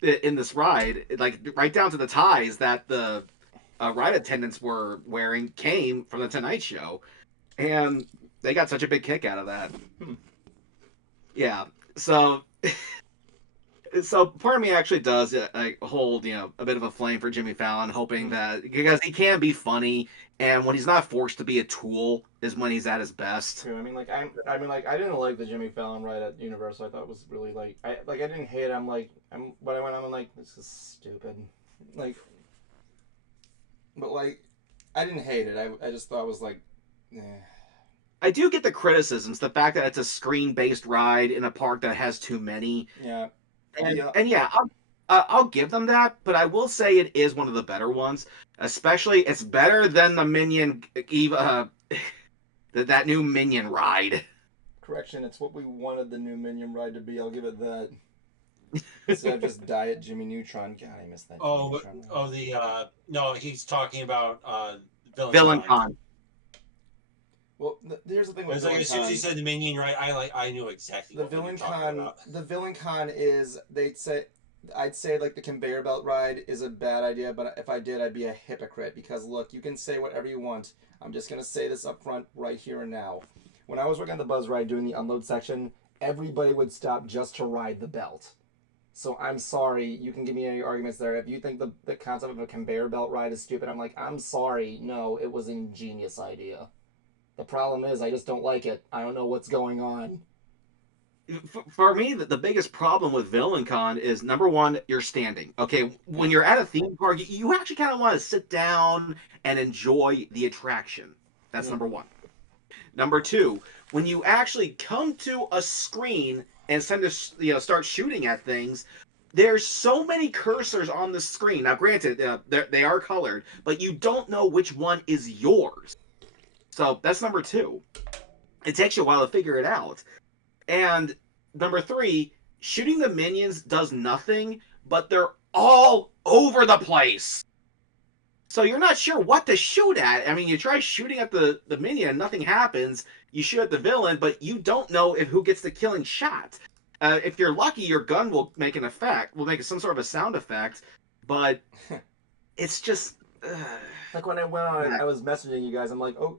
in this ride, like right down to the ties that the ride attendants were wearing, came from the Tonight Show, and they got such a big kick out of that. Yeah, so part of me actually does hold a bit of a flame for Jimmy Fallon, hoping that because he can be funny, and when he's not forced to be a tool is when he's at his best. True. I mean, I didn't like the Jimmy Fallon ride at Universal. I thought it was really I didn't hate it. But I went on, I'm like, this is stupid. But I didn't hate it. I just thought it was I do get the criticisms, the fact that it's a screen-based ride in a park that has too many. Yeah. And yeah, I'll give them that, but I will say it is one of the better ones. Especially, it's better than the Minion, that new Minion ride. Correction, it's what we wanted the new Minion ride to be. I'll give it that. Instead of just Diet Jimmy Neutron. God, I missed that. No, he's talking about Villain Con. Well, here's the thing with as soon as he said the Minion, right? I knew exactly the what Villain Con. About. The Villain Con is I'd say like the conveyor belt ride is a bad idea, but if I did, I'd be a hypocrite because look, you can say whatever you want. I'm just gonna say this up front, right here and now. When I was working on the Buzz ride doing the unload section, everybody would stop just to ride the belt. So I'm sorry, you can give me any arguments there. If you think the concept of a conveyor belt ride is stupid, I'm like, I'm sorry. No, it was an ingenious idea. The problem is I just don't like it. I don't know what's going on. For me, the biggest problem with VillainCon is, number one, you're standing. Okay, when you're at a theme park, you actually kind of want to sit down and enjoy the attraction. That's number one. Number two, when you actually come to a screen and start shooting at things, there's so many cursors on the screen. Now, granted, they are colored, but you don't know which one is yours. So that's number two. It takes you a while to figure it out. And number three, shooting the minions does nothing, but they're all over the place. So you're not sure what to shoot at. I mean, you try shooting at the minion, nothing happens. You shoot at the villain, but you don't know who gets the killing shot. If you're lucky, your gun will make an effect, will make some sort of a sound effect, but it's just... Like when I went on, I was messaging you guys, I'm like, oh,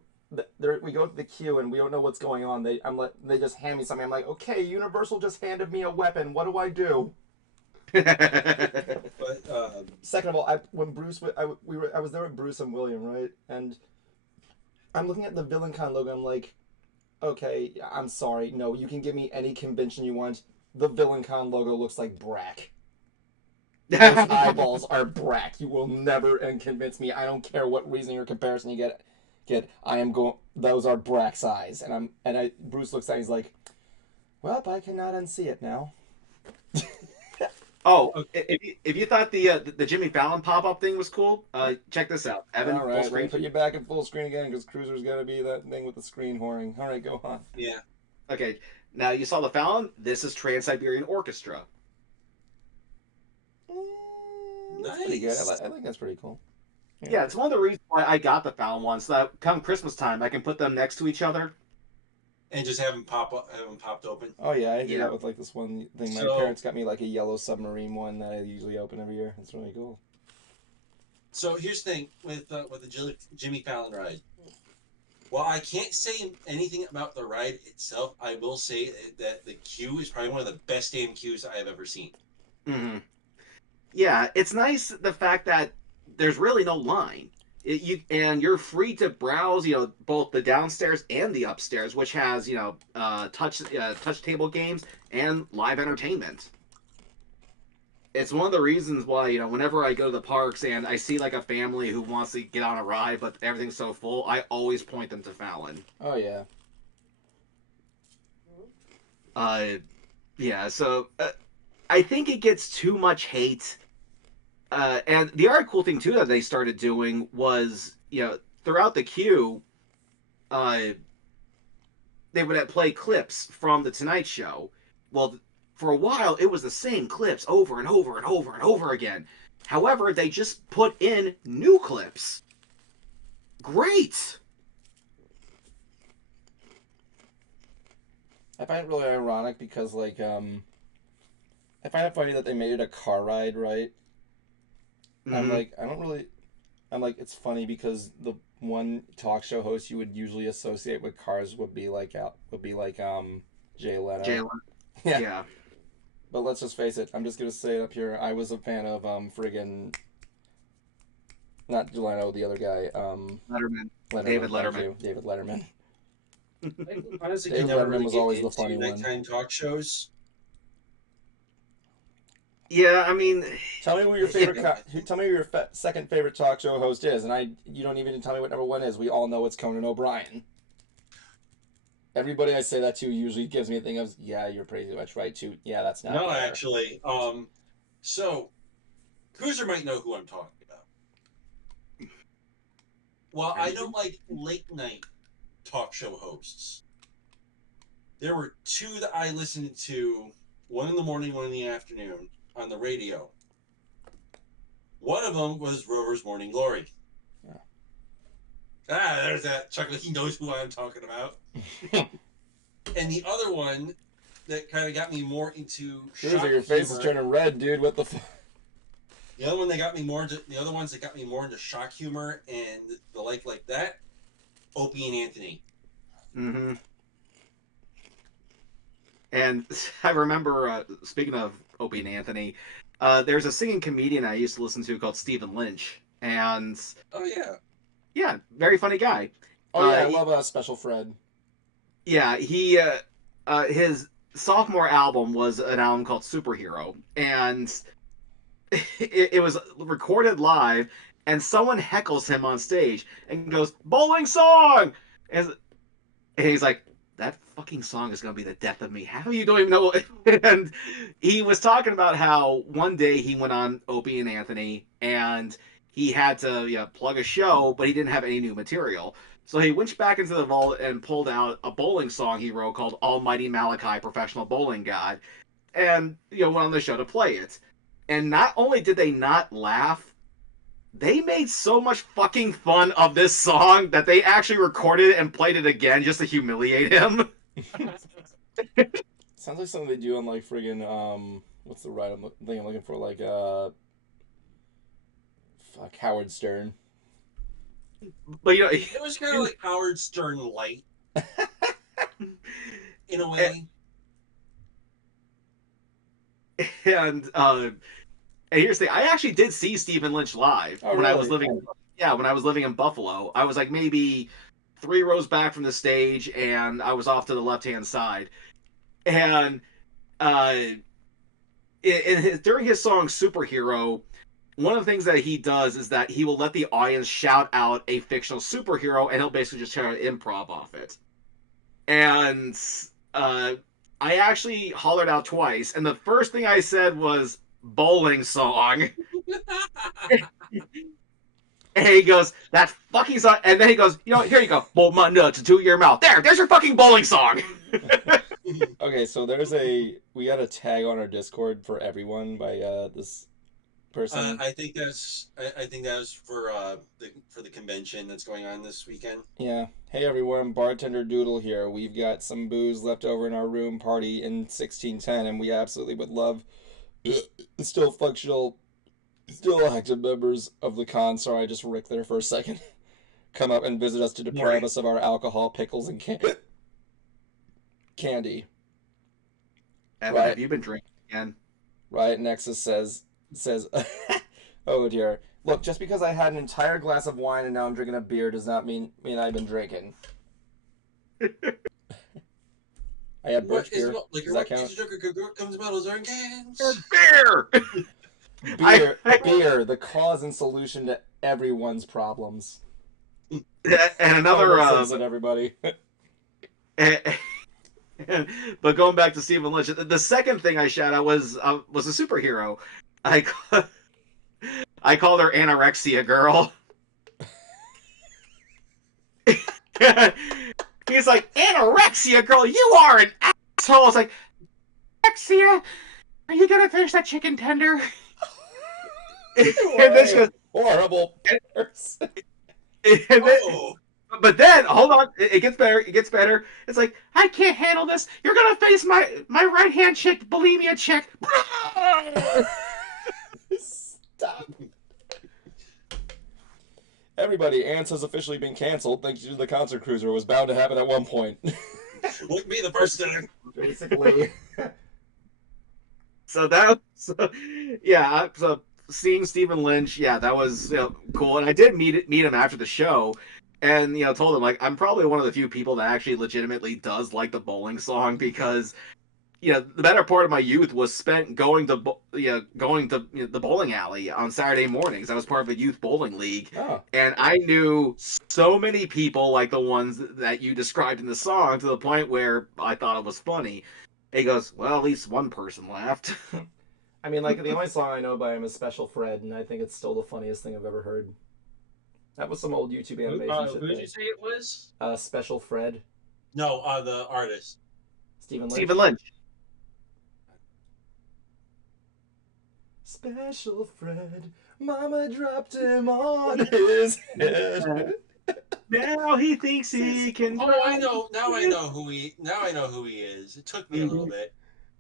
we go to the queue and we don't know what's going on. They just hand me something. I'm like, okay, Universal just handed me a weapon. What do I do? But second of all, when Bruce, I was there with Bruce and William, right? And I'm looking at the VillainCon logo. I'm like, okay, I'm sorry. No, you can give me any convention you want. The VillainCon logo looks like Brack. Those eyeballs are Brack. You will never convince me. I don't care what reason or comparison you get. I am going. Those are Brack's eyes, Bruce looks at. He's like, "Well, I cannot unsee it now." Oh, if you thought the Jimmy Fallon pop-up thing was cool, check this out. Evan, all right, we put you back in full screen again because Cruiser's got to be that thing with the screen whoring. All right, go on. Yeah. Okay, now you saw the Fallon. This is Trans-Siberian Orchestra. That's pretty good. I think that's pretty cool. Yeah, it's one of the reasons why I got the Fallon ones. So that come Christmas time, I can put them next to each other. And just have them popped open. Oh yeah, I do that with like this one thing. My parents got me like a yellow submarine one that I usually open every year. It's really cool. So here's the thing with the Jimmy Fallon ride. While I can't say anything about the ride itself, I will say that the queue is probably one of the best damn queues I have ever seen. Mm-hmm. Yeah, it's nice the fact that there's really no line. You're free to browse, both the downstairs and the upstairs, which has, touch table games and live entertainment. It's one of the reasons why, whenever I go to the parks and I see like a family who wants to get on a ride, but everything's so full, I always point them to Fallon. Oh yeah. Yeah, so I think it gets too much hate. And the other cool thing too that they started doing was, throughout the queue, uh, they would play clips from the Tonight Show. Well, for a while, it was the same clips over and over and over and over again. However, they just put in new clips. Great. I find it really ironic because, like, I find it funny that they made it a car ride, right? Mm-hmm. I'm like, it's funny because the one talk show host you would usually associate with cars would be like Jay Leno. Jalen. Yeah. Yeah. But let's just face it, I'm just gonna say it up here. I was a fan of friggin' not Leno, the other guy. Letterman. David Letterman. David Letterman. Honestly, David never Letterman really was get always the into funny one. nighttime talk shows. Yeah, I mean, Tell me who your tell me who your second favorite talk show host is, and you don't even tell me what number one is. We all know it's Conan O'Brien. Everybody I say that to usually gives me a thing of, yeah, you're pretty much right too. Yeah, that's not. No, fair. actually. So Cruiser might know who I'm talking about. While I don't like late night talk show hosts, there were two that I listened to, one in the morning, one in the afternoon, on the radio. One of them was Rover's Morning Glory. Yeah. There's that chuckle. He knows who I'm talking about. And the other one that kind of got me more into shock your face humor, is turning red, dude. What the the other one that got me more into the other ones that got me more into shock humor and the like that, Opie and Anthony. Mm-hmm. And I remember, speaking of Opie and Anthony, there's a singing comedian I used to listen to called Stephen Lynch, and Oh yeah, yeah, very funny guy. Oh yeah, I love Special Fred. Yeah, he his sophomore album was an album called Superhero, and it was recorded live, and someone heckles him on stage and goes, "Bowling song!" And he's like, that fucking song is going to be the death of me. How you don't even know? And he was talking about how one day he went on Opie and Anthony, and he had to plug a show, but he didn't have any new material. So he went back into the vault and pulled out a bowling song he wrote called Almighty Malachi, Professional Bowling God, and went on the show to play it. And not only did they not laugh, they made so much fucking fun of this song that they actually recorded it and played it again just to humiliate him. Sounds like something they do on like friggin' what's the right thing I'm looking for, like Howard Stern. But it was kind of like Howard Stern light, in a way. And here's the thing: I actually did see Stephen Lynch live when I was living. Yeah, when I was living in Buffalo, I was like maybe 3 rows back from the stage, and I was off to the left-hand side. And during his song "Superhero," one of the things that he does is that he will let the audience shout out a fictional superhero, and he'll basically just try to improv off it. And I actually hollered out twice, and the first thing I said was "bowling song." And he goes, "That fucking song," and then he goes, "Here you go, bowl my nuts into your mouth. There's your fucking bowling song." Okay, so we got a tag on our Discord for everyone by this person. I think that was for the convention that's going on this weekend. Yeah. Hey everyone, Bartender Doodle here. We've got some booze left over in our room party in 1610, and we absolutely would love still active members of the con. Sorry, I just ricked there for a second. Come up and visit us to deprive us of our alcohol, pickles, and candy. Evan, have you been drinking again? Riot Nexus says, oh dear. Look, just because I had an entire glass of wine and now I'm drinking a beer does not mean I've been drinking. I had birch beer. Does that count? Comes bottles are in cans. Beer! Beer, the cause and solution to everyone's problems. And another everybody. But going back to Stephen Lynch, the second thing I shout out was a superhero. I ca- I called her Anorexia Girl. He's like, Anorexia Girl, you are an asshole. I was like, Anorexia, are you gonna finish that chicken tender? And then she goes, horrible person. and then, Oh, but then, hold on, it gets better. It gets better. It's like, I can't handle this. You're gonna face my right hand chick, bulimia chick. Stop. Everybody, Ants has officially been canceled thanks to the concert cruiser. It was bound to happen at one point. wouldn't be the first time. Basically. So that, yeah. So seeing Stephen Lynch, yeah, that was cool. And I did meet him after the show, and told him like I'm probably one of the few people that actually legitimately does like the bowling song because the better part of my youth was spent going to the bowling alley on Saturday mornings. I was part of a youth bowling league, and I knew so many people like the ones that you described in the song to the point where I thought it was funny. And he goes, "Well, at least one person laughed." I mean, like, the only song I know by him is Special Fred, and I think it's still the funniest thing I've ever heard. That was some old YouTube animation shit. Who did you say it was? Special Fred. No, the artist. Stephen Lynch. Stephen Lynch. Special Fred, Mama dropped him on his head. Now he thinks he can. Oh, I know. Now I know who he is. It took me a little bit.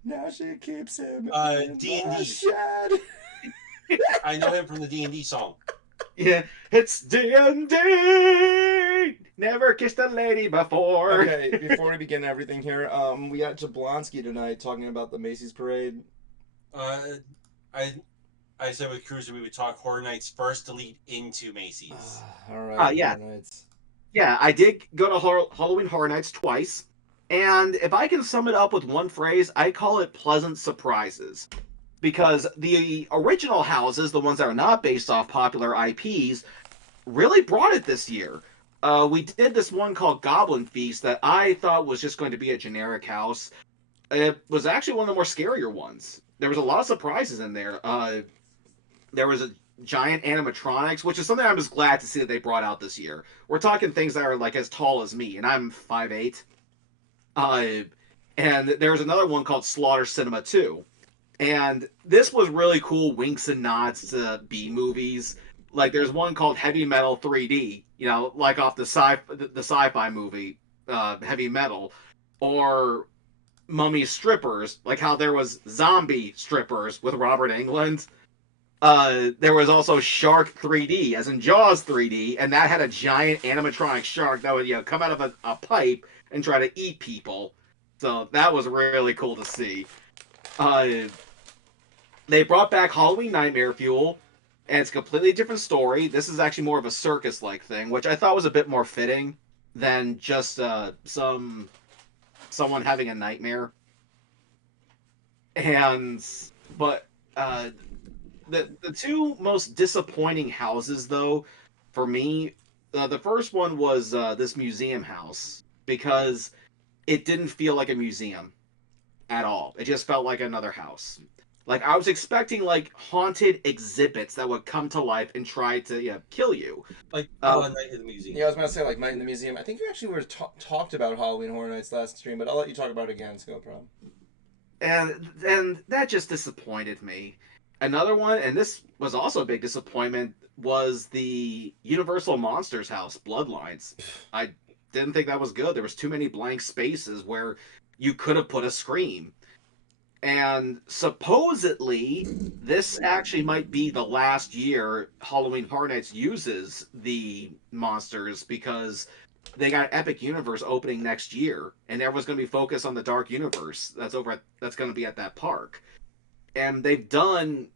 Now she keeps him in D&D. the shed. I know him from the D&D song. Yeah, it's D&D. Never kissed a lady before. Okay, before we begin everything here, we got Jablonski tonight talking about the Macy's parade. I said with Cruiser we would talk Horror Nights first to lead into Macy's. All right. Yeah. Horror Nights. Yeah, I did go to Halloween Horror Nights twice, and if I can sum it up with one phrase, I call it pleasant surprises. Because the original houses, the ones that are not based off popular IPs, really brought it this year. We did this one called Goblin Feast that I thought was just going to be a generic house. It was actually one of the more scarier ones. There was a lot of surprises in there. There was a giant animatronics, which is something I'm just glad to see that they brought out this year. We're talking things that are like as tall as me, and I'm 5'8". And there's another one called Slaughter Cinema 2. And this was really cool winks and nods to B movies. Like there's one called Heavy Metal 3D, like off the sci-fi movie Heavy Metal, or Mummy Strippers, like how there was Zombie Strippers with Robert Englund. There was also Shark 3D, as in Jaws 3D, and that had a giant animatronic shark that would come out of a pipe and try to eat people. So that was really cool to see. They brought back Halloween Nightmare Fuel, and it's a completely different story. This is actually more of a circus-like thing, which I thought was a bit more fitting than just someone having a nightmare. But the two most disappointing houses, though, for me, the first one was this museum house, because it didn't feel like a museum at all. It just felt like another house. Like, I was expecting, like, haunted exhibits that would come to life and try to kill you. Like Night in the Museum. Yeah, I was about to say, like, Night in the Museum. I think you actually were talked about Halloween Horror Nights last stream, but I'll let you talk about it again. It's no problem. And that just disappointed me. Another one, and this was also a big disappointment, was the Universal Monsters house, Bloodlines. I didn't think that was good. There was too many blank spaces where you could have put a Scream. And supposedly, this actually might be the last year Halloween Horror Nights uses the monsters, because they got Epic Universe opening next year, and everyone's going to be focused on the Dark Universe that's going to be at that park. And they've done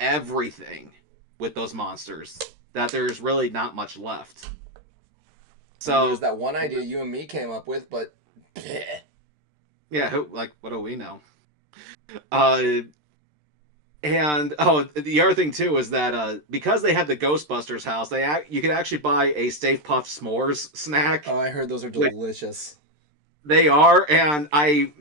everything with those monsters that there's really not much left. So there's that one idea you and me came up with, but yeah, what do we know? And the other thing too is that because they had the Ghostbusters house, you could actually buy a Stay Puft S'mores snack. Oh, I heard those are delicious. They are, and I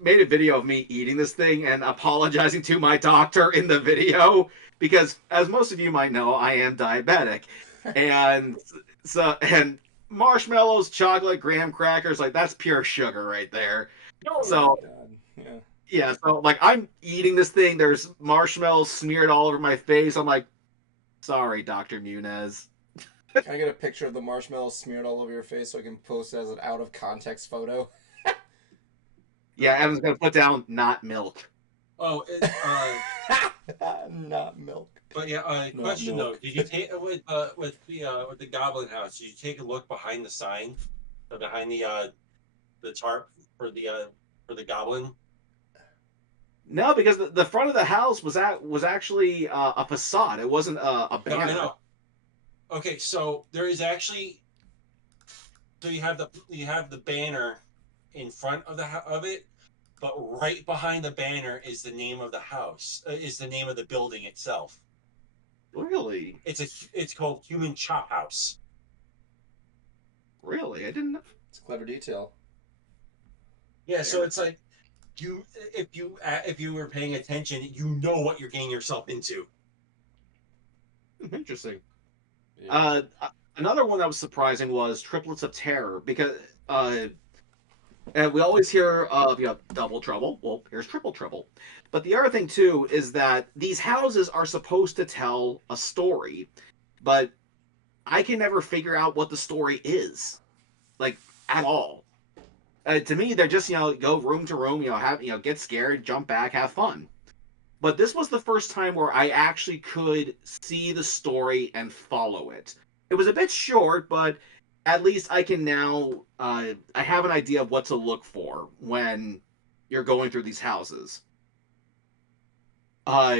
made a video of me eating this thing and apologizing to my doctor in the video because, as most of you might know, I am diabetic, and and marshmallows, chocolate, graham crackers, like that's pure sugar right there. Oh my So god. Yeah. yeah, so like I'm eating this thing. There's marshmallows smeared all over my face. I'm like, sorry, Doctor Munez. Can I get a picture of the marshmallows smeared all over your face so I can post it as an out of context photo? Yeah, Evan's gonna put down not milk. Oh, Not milk. but yeah. Not Question milk. though, did you take with the Goblin House? Did you take a look behind the sign, behind the tarp for the Goblin? No, because the front of the house was actually a facade. It wasn't a No, I banner. know. Okay, so there is actually, so you have the banner in front of of it, but right behind the banner is the name of the house, is the name of the building itself. Really, It's called Human Chop House. really, I didn't know. It's a clever detail. Yeah, so it's like if you were paying attention, you know what you're getting yourself into. Interesting. Yeah. Another one that was surprising was Triplets of Terror because and we always hear of double trouble. Well, here's triple trouble. But the other thing too is that these houses are supposed to tell a story, but I can never figure out what the story is, like at all. To me, they're just go room to room, have get scared, jump back, have fun. But this was the first time where I actually could see the story and follow it. It was a bit short, but at least I can now I have an idea of what to look for when you're going through these houses. Uh,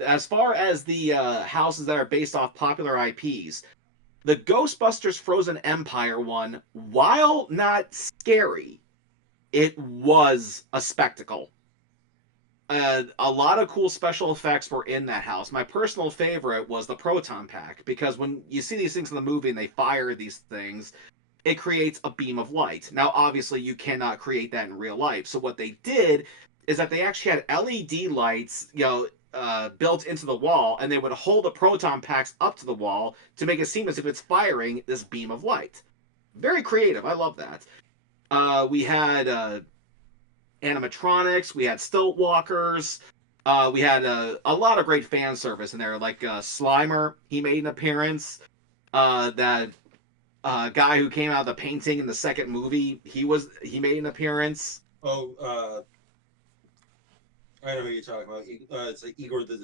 as far as the houses that are based off popular IPs, the Ghostbusters Frozen Empire one, while not scary, it was a spectacle. A lot of cool special effects were in that house. My personal favorite was the proton pack because when you see these things in the movie and they fire these things, it creates a beam of light. Now, obviously, you cannot create that in real life. So what they did is that they actually had LED lights, built into the wall, and they would hold the proton packs up to the wall to make it seem as if it's firing this beam of light. Very creative. I love that. We had animatronics. We had stilt walkers. We had a lot of great fan service in there, like Slimer. He made an appearance. That guy who came out of the painting in the second movie, he made an appearance. Oh, I know who you're talking about. It's like Igor the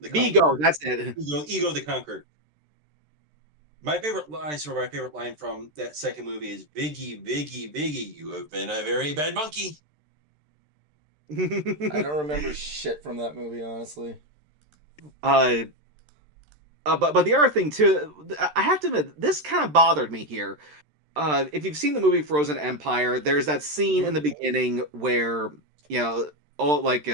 Vigo, Conqueror. that's it. Ego the Conqueror. My favorite line from that second movie is Biggie, Biggie, Biggie, you have been a very bad monkey. I don't remember shit from that movie, honestly. But the other thing too, I have to admit, this kind of bothered me here. If you've seen the movie Frozen Empire, there's that scene in the beginning where all like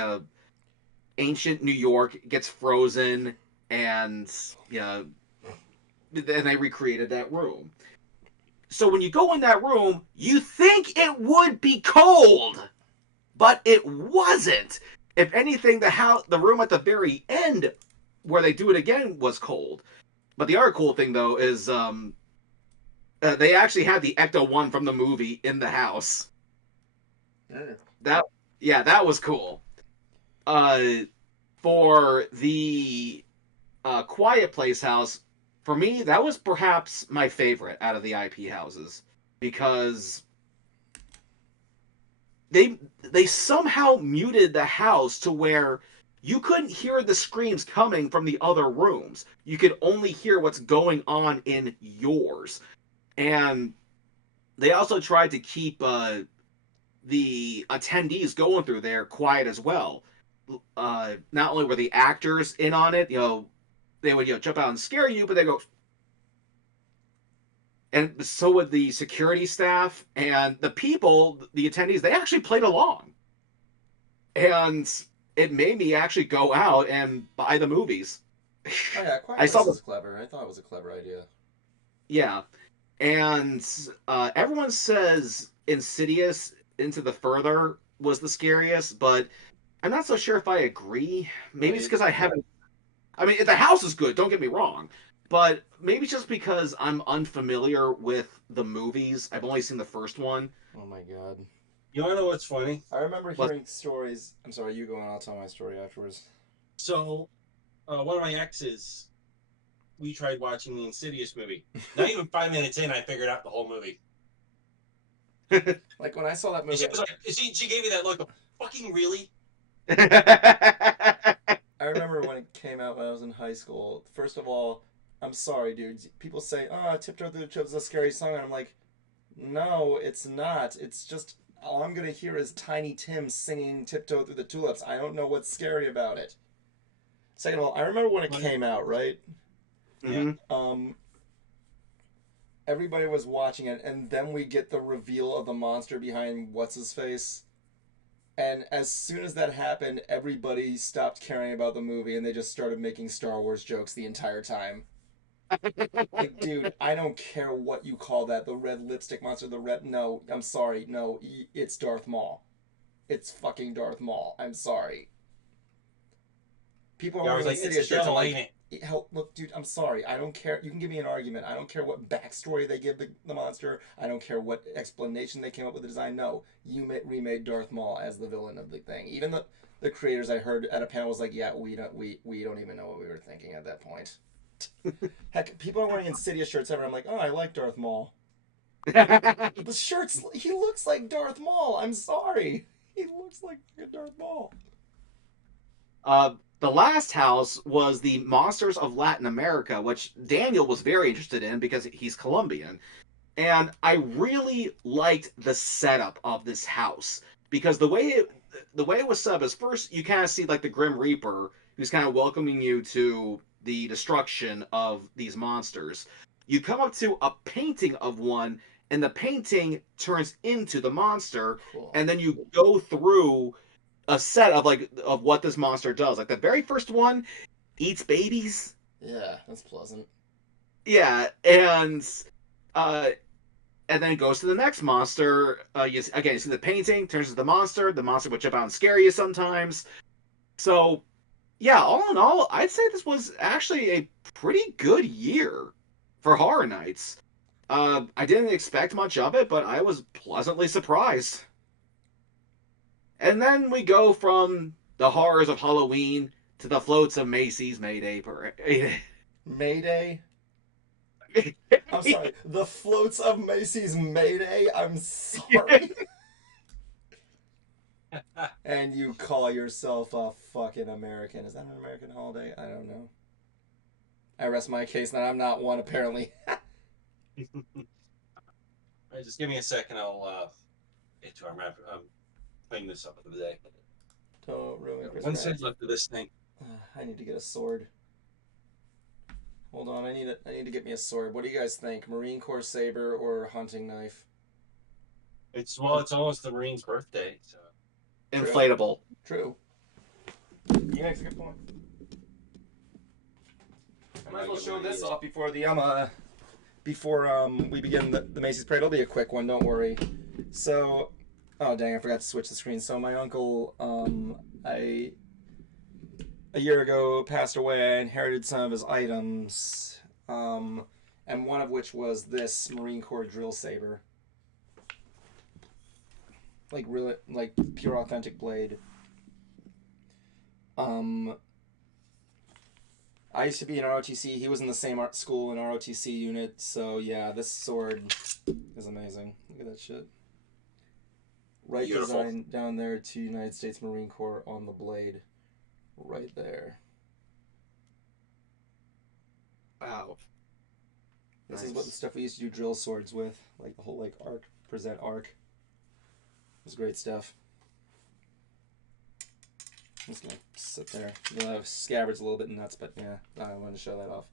ancient New York gets frozen, and and they recreated that room. So when you go in that room, you think it would be cold, but it wasn't. If anything, the room at the very end where they do it again was cold. But the other cool thing though is they actually had the Ecto One from the movie in the house. That was cool. For the Quiet Place house, for me, that was perhaps my favorite out of the IP houses because they somehow muted the house to where you couldn't hear the screams coming from the other rooms. You could only hear what's going on in yours. And they also tried to keep the attendees going through there quiet as well. Not only were the actors in on it, they would jump out and scare you, but they go, and so would the security staff and the people, the attendees. They actually played along, and it made me actually go out and buy the movies. Oh yeah, Quiet I Place saw is clever. I thought it was a clever idea. Yeah, And everyone says Insidious Into the Further was the scariest, but I'm not so sure if I agree. Maybe it's Right. because I haven't. I mean, the house is good. Don't get me wrong, but maybe just because I'm unfamiliar with the movies. I've only seen the first one. Oh my god. You want to know what's funny? I remember But hearing stories. I'm sorry, you go on. I'll tell my story afterwards. So, one of my exes, we tried watching the Insidious movie. Not even 5 minutes in, I figured out the whole movie. Like when I saw that And movie, she was like, she gave me that look of, fucking really? I remember when it came out when I was in high school. First of all, I'm sorry, dude. People say, "Oh, Tiptoe Through the Tulips is a scary song," and I'm like, "No, it's not. It's just all I'm gonna hear is Tiny Tim singing "Tiptoe Through the Tulips." I don't know what's scary about it. Second of all, I remember when it came out, right? Yeah. Um, Everybody was watching it, and then we get the reveal of the monster behind what's his face. And as soon as that happened, everybody stopped caring about the movie and they just started making Star Wars jokes the entire time. Like, dude, I don't care what you call that. The red lipstick monster, the red. No, I'm sorry. No, it's Darth Maul. It's fucking Darth Maul. I'm sorry. People are Yeah, I was wearing like, it's a Insidious shirts. I'm devil, like, ain't it? help, look, dude, I'm sorry. I don't care. You can give me an argument. I don't care what backstory they give the monster. I don't care what explanation they came up with the design. No, you remade Darth Maul as the villain of the thing. Even the creators I heard at a panel was like, yeah, we don't even know what we were thinking at that point. Heck, people are wearing Insidious shirts ever. I'm like, oh, I like Darth Maul. The shirts, he looks like Darth Maul. I'm sorry. He looks like Darth Maul. The last house was the Monsters of Latin America, which Daniel was very interested in because he's Colombian. And I really liked the setup of this house because the way it was set up is first you kind of see like the Grim Reaper who's kind of welcoming you to the destruction of these monsters. You come up to a painting of one, and the painting turns into the monster, Cool. and then you go through a set of like of what this monster does. Like the very first one eats babies. Yeah, that's pleasant. Yeah, uh and then it goes to the next monster. You see the painting turns into the monster. The monster would jump out and scare you sometimes. So yeah, all in all, I'd say this was actually a pretty good year for Horror Nights. I didn't expect much of it, but I was pleasantly surprised. And then we go from the horrors of Halloween to the floats of Macy's Mayday Parade. Mayday? I'm sorry. The floats of Macy's Mayday? I'm sorry. And you call yourself a fucking American. Is that an American holiday? I don't know. I rest my case that I'm not one, apparently. All right, just give me a second. I'll get to our map. Clean this up for the day. Don't ruin Christmas. One side left of this thing. I need to get a sword. Hold on, I need to get me a sword. What do you guys think? Marine Corps saber or hunting knife? It's almost the Marine's birthday, so Inflatable. True. He makes a good point. I might as well show this off before we begin the Macy's parade. It'll be a quick one, don't worry. So, oh dang, I forgot to switch the screen. So my uncle, a year ago passed away. I inherited some of his items, and one of which was this Marine Corps drill saber. Like really, like pure authentic blade. I used to be in ROTC. He was in the same art school in ROTC unit. So yeah, this sword is amazing. Look at that shit. Right Beautiful. design down there to United States Marine Corps on the blade. Right there. Wow. This Nice. is what the stuff we used to do drill swords with. Like the whole like arc, present arc. It was great stuff. I'm just gonna sit there. The scabbard's a little bit nuts, but yeah, I wanted to show that off.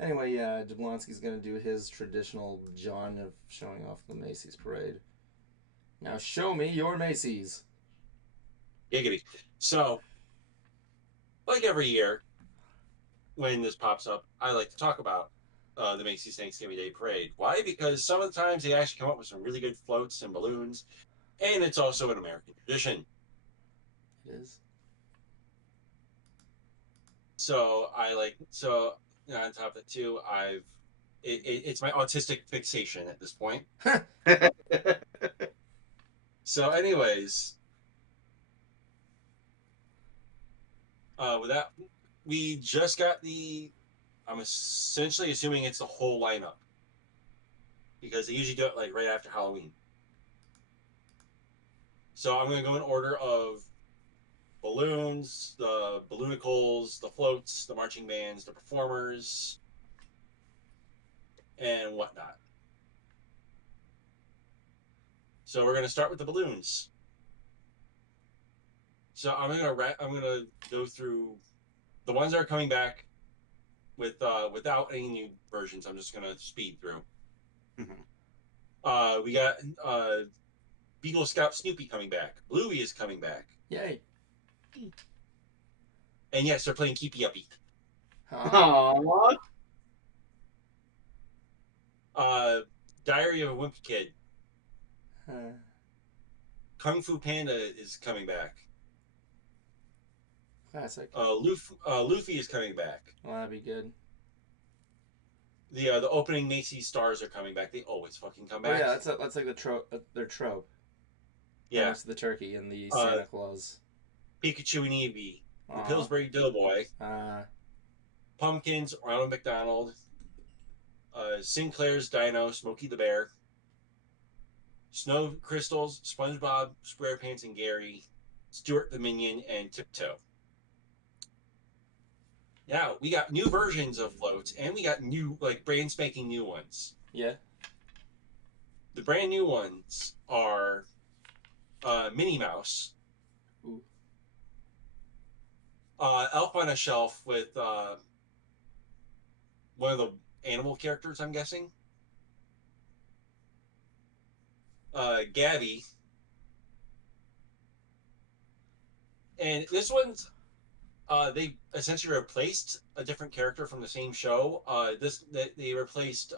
Anyway, yeah, Jablonski's gonna do his traditional John of showing off the Macy's parade. Now show me your Macy's. giggity. So, like every year, when this pops up, I like to talk about the Macy's Thanksgiving Day Parade. Why? Because some of the times they actually come up with some really good floats and balloons, and it's also an American tradition. It is. So on top of it too, it's my autistic fixation at this point. So, anyways, with that, we just got I'm essentially assuming it's the whole lineup because they usually do it like right after Halloween. So I'm gonna go in order of balloons, the balloonicles, the floats, the marching bands, the performers, and whatnot. So we're gonna start with the balloons. So I'm gonna go through the ones that are coming back without any new versions. I'm just gonna speed through. Mm-hmm. We got Beagle Scout Snoopy coming back. Bluey is coming back. Yay. And yes, they're playing Keepy Uppy. Aww. Diary of a Wimpy Kid. Huh. Kung Fu Panda is coming back. Classic. Luffy is coming back. Well, that'd be good. The opening Macy's stars are coming back. They always fucking come back. Oh, yeah, that's like the trope. Their trope. Yeah. It's the turkey and the Santa Claus. Pikachu and Eevee. The Pillsbury Doughboy. Pumpkins, Ronald McDonald. Sinclair's Dino, Smokey the Bear. Snow Crystals, SpongeBob, SquarePants and Gary. Stuart the Minion, and Tiptoe. Now, we got new versions of floats, and we got new, like, brand spanking new ones. Yeah. The brand new ones are Minnie Mouse. Ooh. Elf on a Shelf with one of the animal characters, I'm guessing. Gabby. And this one's they essentially replaced a different character from the same show. They replaced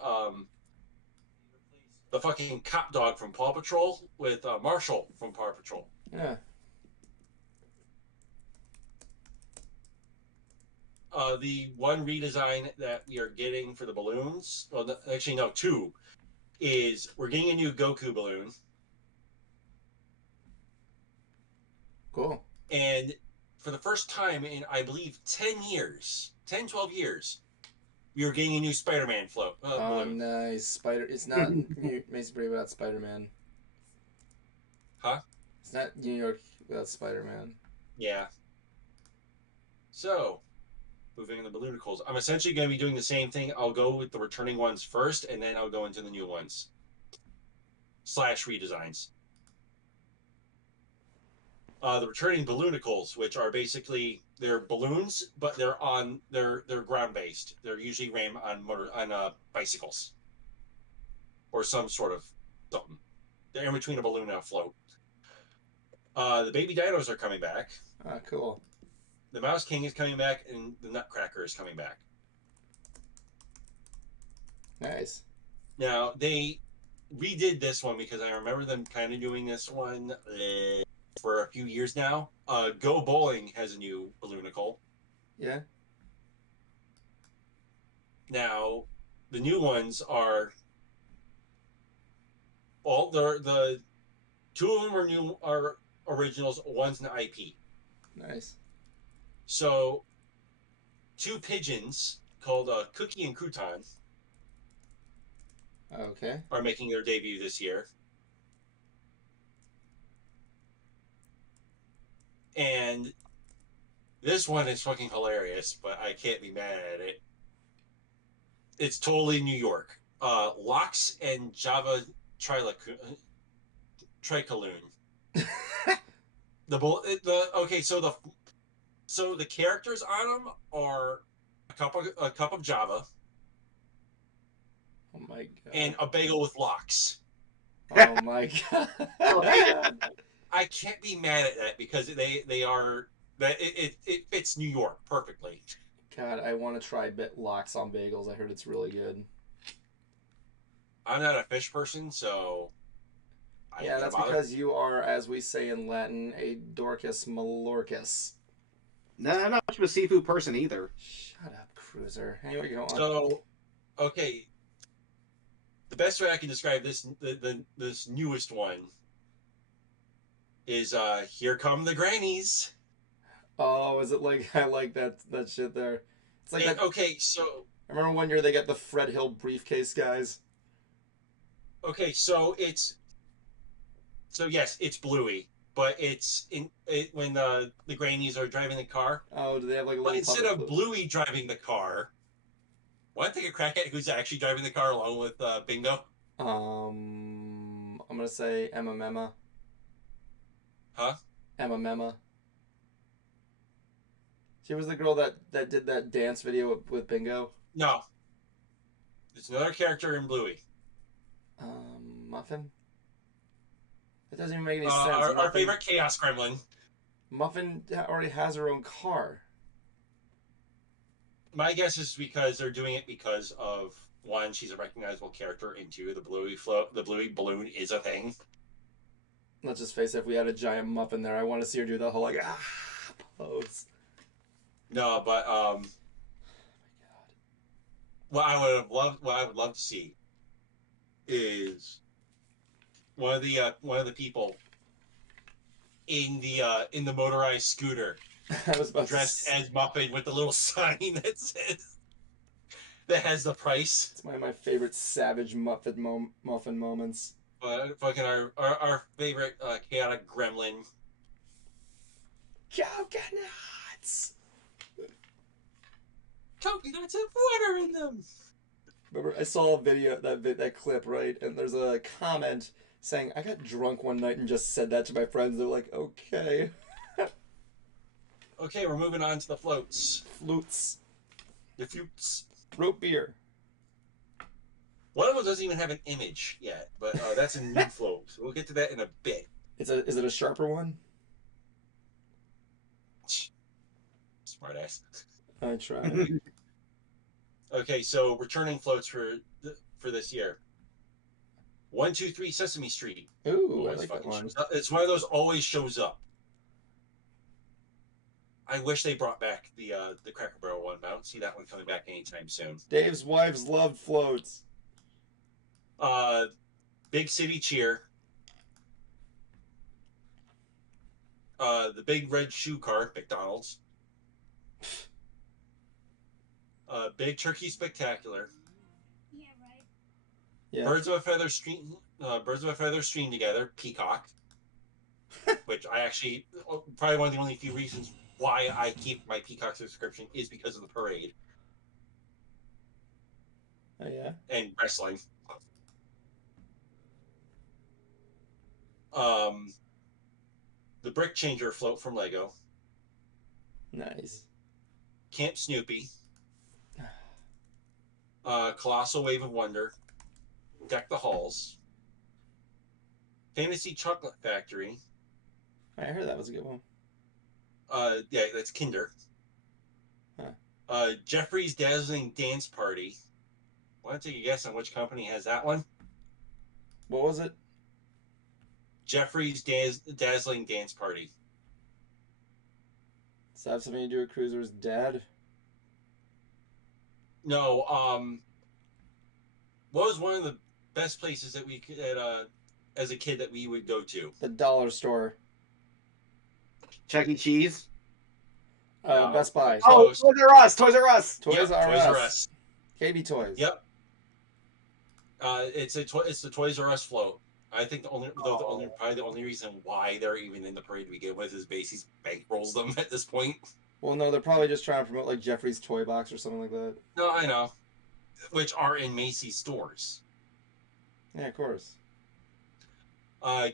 the fucking cop dog from Paw Patrol with Marshall from Paw Patrol. Yeah. The one redesign that we are getting for the balloons, well, actually no, two, is we're getting a new Goku balloon. Cool. And for the first time in, I believe, 10 years, 10, 12 years, we are getting a new Spider-Man float. Balloon. Nice. It's not New Mason Brave without Spider-Man. Huh? It's not New York without Spider-Man. Yeah. So, moving in the balloonicles. I'm essentially going to be doing the same thing. I'll go with the returning ones first, and then I'll go into the new ones. / redesigns. The returning balloonicles, which are basically they're balloons, but they're ground based. They're usually ran on bicycles or some sort of something. They're in between a balloon and a float. The baby dinos are coming back. Cool. The Mouse King is coming back, and the Nutcracker is coming back. Nice. Now they redid this one because I remember them kind of doing this one for a few years now. Go Bowling has a new balloonicle. Yeah. Now, the new ones are all the two of them are originals. One's an IP. Nice. So, two pigeons called Cookie and Crouton Okay. are making their debut this year. And this one is fucking hilarious, but I can't be mad at it. It's totally New York. Lox and Java Tricaloon. So the characters on them are a cup of Java. Oh my god. And a bagel with lox. Oh my god. I can't be mad at that because it fits New York perfectly. God, I want to try lox on bagels. I heard it's really good. I'm not a fish person, so I ain't Yeah, gonna that's bother. because you are, as we say in Latin, a Dorcas Malorcus. No, I'm not much of a seafood person either. Shut up, Cruiser. Anyway, go on. So, okay, the best way I can describe this newest one is here come the grannies. Oh, is it like I like that shit there? It's like that. Okay, so I remember one year they got the Fred Hill briefcase guys. yes, it's Bluey, but it's when the grannies are driving the car. Oh, do they have like a But little instead puppet of flute? Bluey driving the car, why don't I take a crack at who's actually driving the car along with Bingo? I'm gonna say Emma Mema. Huh? Emma Mema. She was the girl that did that dance video with Bingo. No, it's another character in Bluey. Muffin. That doesn't even make any Uh, sense. our favorite Chaos Gremlin. Muffin already has her own car. My guess is because they're doing it because of one, she's a recognizable character, and two, the Bluey balloon is a thing. Let's just face it, if we had a giant muffin there, I want to see her do the whole like pose. No, but Oh what I would love to see is one of the people in the motorized scooter my god. I was about dressed to as Muffin with the little sign that has the price. It's one of my favorite savage muffin moments. But fucking our favorite chaotic gremlin. Coconuts! Coconuts have water in them. Remember, I saw a video, that clip, right? And there's a comment saying, I got drunk one night and just said that to my friends. They're like, okay. Okay, we're moving on to the floats. Flutes. The flutes. Root beer. One of them doesn't even have an image yet, but that's a new float. So we'll get to that in a bit. Is it a sharper one? Smart ass. I tried. Okay, so returning floats for this year. 123 Sesame Street. Ooh, I like that one. It's one of those always shows up. I wish they brought back the Cracker Barrel one, but I don't see that one coming back anytime soon. Dave's wives loved floats. Big City Cheer. The Big Red Shoe Cart, McDonald's. Big Turkey Spectacular. Yeah, right. Yeah. Birds of a Feather Stream Together, Peacock. Which I actually, probably one of the only few reasons why I keep my Peacock subscription is because of the parade. Oh, yeah? And wrestling. The Brick Changer float from Lego. Nice. Camp Snoopy. Colossal Wave of Wonder. Deck the Halls. Fantasy Chocolate Factory. I heard that was a good one. Yeah, that's Kinder. Huh. Jeffrey's Dazzling Dance Party. Want to take a guess on which company has that one? What was it? Jeffrey's Dazzling Dance Party. Does that have something to do with Cruiser's dad? No, what was one of the best places that we could, as a kid, that we would go to? The dollar store. Chuck E. Cheese. No. Best Buy. Oh, Close. Toys R Us. Toys R Us. Toys Yep, R Toys R Us. Us. KB Toys. Yep. It's the Toys R Us float. I think probably the only reason why they're even in the parade to begin with is Macy's bankrolls them at this point. Well, no, they're probably just trying to promote like Jeffrey's Toy Box or something like that. No, I know. Which are in Macy's stores. Yeah, of course.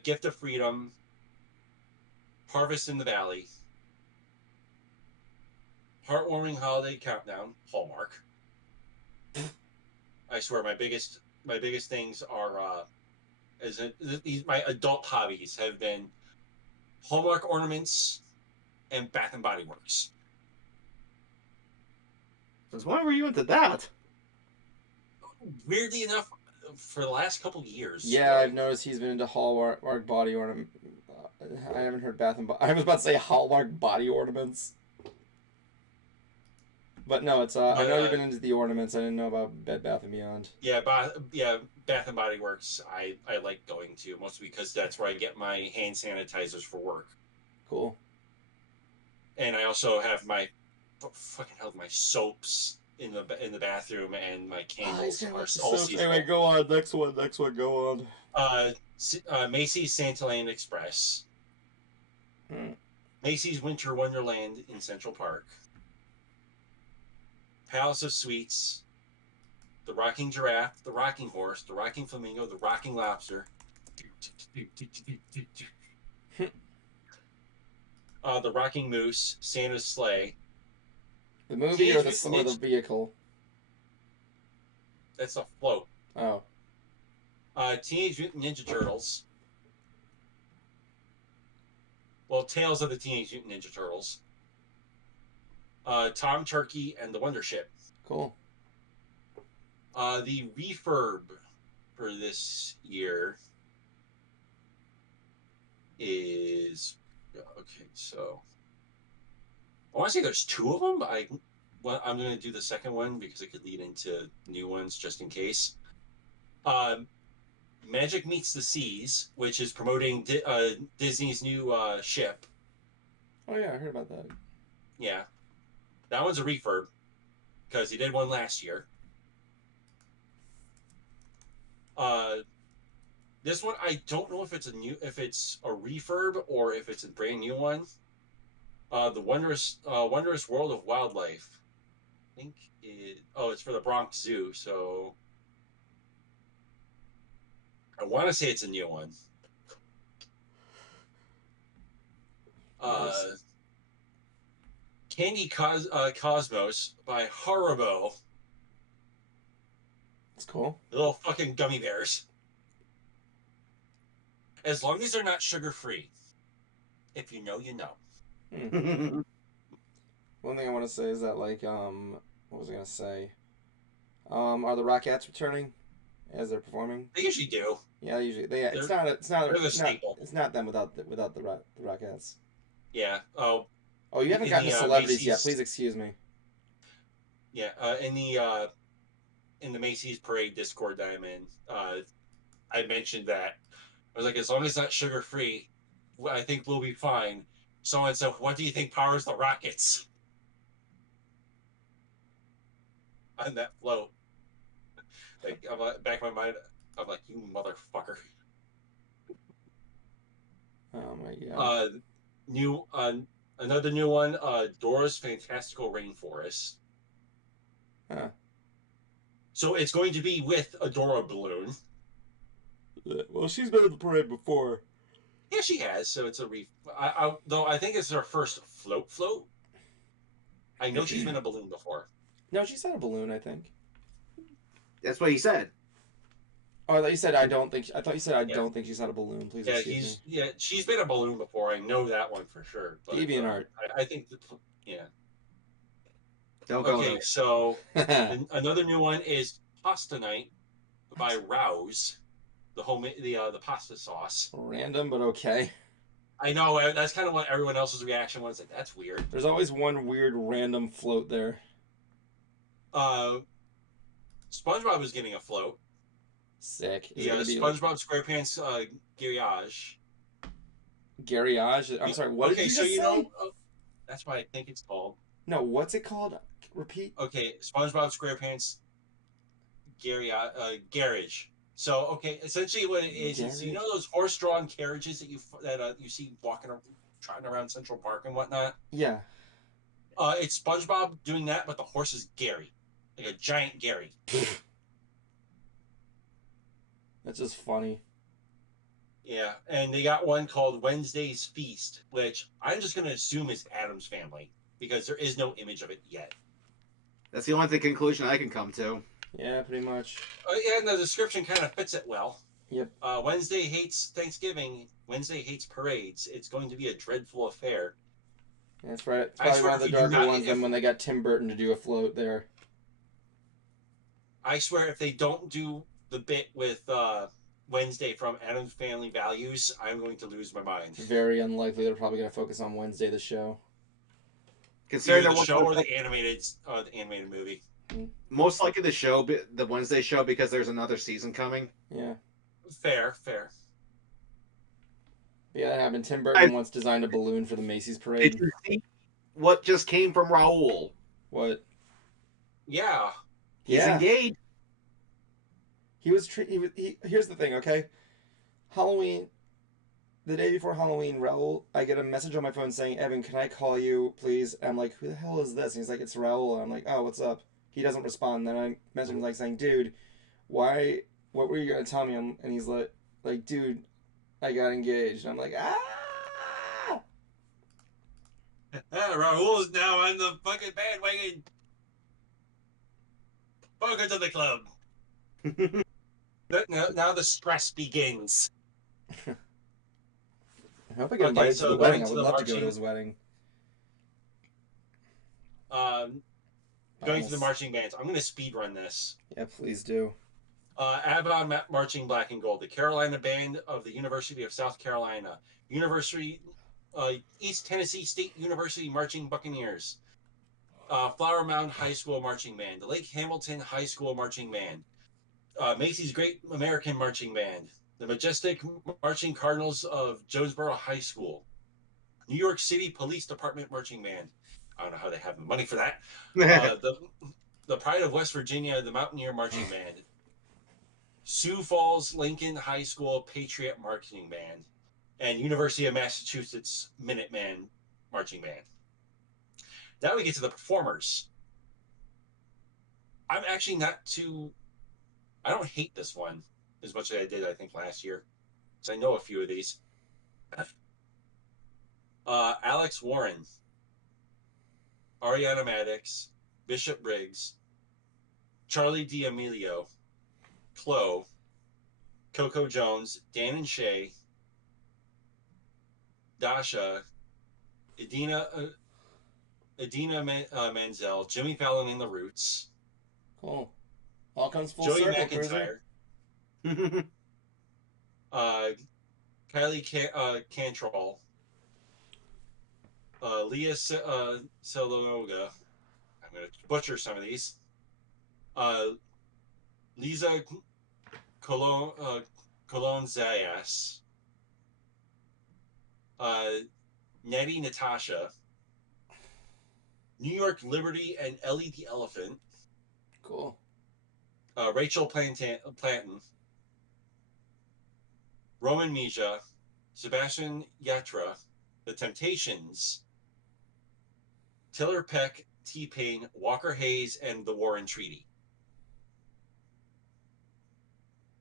Gift of Freedom. Harvest in the Valley. Heartwarming Holiday Countdown. Hallmark. I swear, my biggest things are my adult hobbies have been Hallmark ornaments and Bath and Body Works. Since when were you into that? Weirdly enough, for the last couple years. Yeah, I've noticed he's been into Hallmark body ornament. I haven't heard Bath and Body. I was about to say Hallmark body ornaments. But no, it's I know you've been into the ornaments. I didn't know about Bed Bath and Beyond. Yeah, Bath and Body Works. I like going to, mostly because that's where I get my hand sanitizers for work. Cool. And I also have my my soaps in the bathroom, and my candles are all seasonal. Anyway, go on. Next one. Go on. Macy's Santaland Express. Macy's Winter Wonderland in Central Park. Palace of Sweets. The Rocking Giraffe, the Rocking Horse, the Rocking Flamingo, the Rocking Lobster. The Rocking Moose, Santa's Sleigh. The movie or the vehicle? That's a float. Oh. Teenage Mutant Ninja Turtles. Well, Tales of the Teenage Mutant Ninja Turtles. Tom Turkey and the Wonder Ship. Cool. The refurb for this year is okay. So I want to say there's two of them, but I'm going to do the second one because it could lead into new ones just in case. Magic Meets the Seas, which is promoting Disney's new ship. Oh yeah, I heard about that. Yeah, that one's a refurb because he did one last year. This one I don't know if it's a refurb or if it's a brand new one. The Wondrous World of Wildlife. I think it's for the Bronx Zoo, so I want to say it's a new one. Nice. Candy Cosmos by Haribo. That's cool. The little fucking gummy bears. As long as they're not sugar-free. If you know, you know. One thing I want to say is that, like, what was I going to say? Are the Rockettes returning as they're performing? They usually do. Yeah, usually. It's not them without the Rockettes. Yeah. Oh, you haven't gotten to celebrities yet. Please excuse me. Yeah. In the Macy's Parade Discord that I'm in, I mentioned that. I was like, as long as it's not sugar-free, I think we'll be fine. Someone said, what do you think powers the rockets? On that float. Like, I'm like, back in my mind, I'm like, you motherfucker. Oh my god. Another new one, Dora's Fantastical Rainforest. Huh. So it's going to be with a Dora balloon. Well, she's been in the parade before. Yeah, she has. So it's a though I think it's her first float. I know she's been a balloon before. No, she's not a balloon, I think. That's what he said. Oh, I thought you said I don't think. I thought you said I don't think she's not a balloon. Please excuse me. Yeah, she's been a balloon before. I know that one for sure. But, DeviantArt. I think yeah. Don't go Okay, there. so another new one is Pasta Night by Rouse. The pasta sauce. Random, but okay. I know, that's kind of what everyone else's reaction was. Like, that's weird. There's always one weird random float there. SpongeBob is getting a float. Sick. Yeah, SpongeBob SquarePants Garage. Garage? I'm sorry, what did you just say? That's what I think it's called. No, what's it called? Repeat. Okay, SpongeBob SquarePants Garage. So, okay, essentially what it is, you know those horse-drawn carriages that you see trotting around Central Park and whatnot? Yeah. It's SpongeBob doing that, but the horse is Gary, like a giant Gary. That's just funny. Yeah, and they got one called Wednesday's Feast, which I'm just going to assume is Addams Family, because there is no image of it yet. That's the only conclusion I can come to. Yeah, pretty much. Yeah, and the description kind of fits it well. Yep. Wednesday hates Thanksgiving. Wednesday hates parades. It's going to be a dreadful affair. That's right. It's probably one of the darker ones than when they got Tim Burton to do a float there. I swear, if they don't do the bit with Wednesday from Adam's Family Values, I'm going to lose my mind. Very unlikely. They're probably going to focus on Wednesday, the show. Considering Either the show or the animated movie. Most likely the Wednesday show, because there's another season coming. Yeah. Fair. Yeah, that happened. Tim Burton once designed a balloon for the Macy's parade. Did you see what just came from Raul? What? Yeah. He's engaged. He was. Here's the thing, okay? Halloween. The day before Halloween, Raul, I get a message on my phone saying, "Evan, can I call you, please?" And I'm like, "Who the hell is this?" And he's like, "It's Raul." And I'm like, "Oh, what's up?" He doesn't respond. Then I message him like saying, "Dude, why? What were you gonna tell me?" And he's like, "Dude, I got engaged." And I'm like, "Ah!" Raul is now on the fucking bandwagon. Welcome to the club. Now the stress begins. I hope I get invited to the wedding. I would love to go to his wedding. Going to the marching bands. I'm going to speed run this. Yeah, please do. Avon Marching Black and Gold, the Carolina Band of the University of South Carolina, East Tennessee State University Marching Buccaneers, Flower Mound High School Marching Band, the Lake Hamilton High School Marching Band, Macy's Great American Marching Band, the Majestic Marching Cardinals of Jonesboro High School, New York City Police Department Marching Band. I don't know how they have the money for that. The Pride of West Virginia, the Mountaineer Marching Band, Sioux Falls Lincoln High School Patriot Marching Band, and University of Massachusetts Minuteman Marching Band. Now we get to the performers. I'm actually not too... I don't hate this one as much as I did, I think, last year. So I know a few of these. Alex Warren, Ariana Maddox, Bishop Briggs, Charlie D'Amelio, Chloe, Coco Jones, Dan and Shay, Dasha, Idina Menzel, Jimmy Fallon and the Roots. Cool. All comes full Joey circle, McIntyre. Kylie Cantrell. Leah Seloga. I'm going to butcher some of these. Lisa Colon Zayas. Nettie Natasha. New York Liberty and Ellie the Elephant. Cool. Rachel Planton. Roman Mija. Sebastian Yatra. The Temptations. Tiller Peck, T-Pain, Walker Hayes, and the Warren Treaty.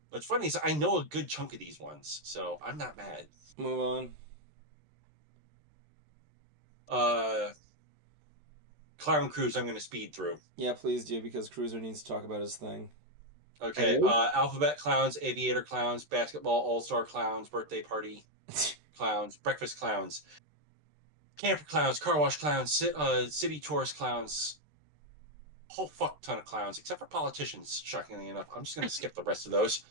What's funny is I know a good chunk of these ones, so I'm not mad. Move on. Clown Cruise, I'm going to speed through. Yeah, please do, because Cruiser needs to talk about his thing. Okay, Alphabet Clowns, Aviator Clowns, Basketball All-Star Clowns, Birthday Party Clowns, Breakfast Clowns, Camper Clowns, Car Wash Clowns, City Tourist Clowns, whole fuck ton of clowns, except for politicians, shockingly enough. I'm just going to skip the rest of those.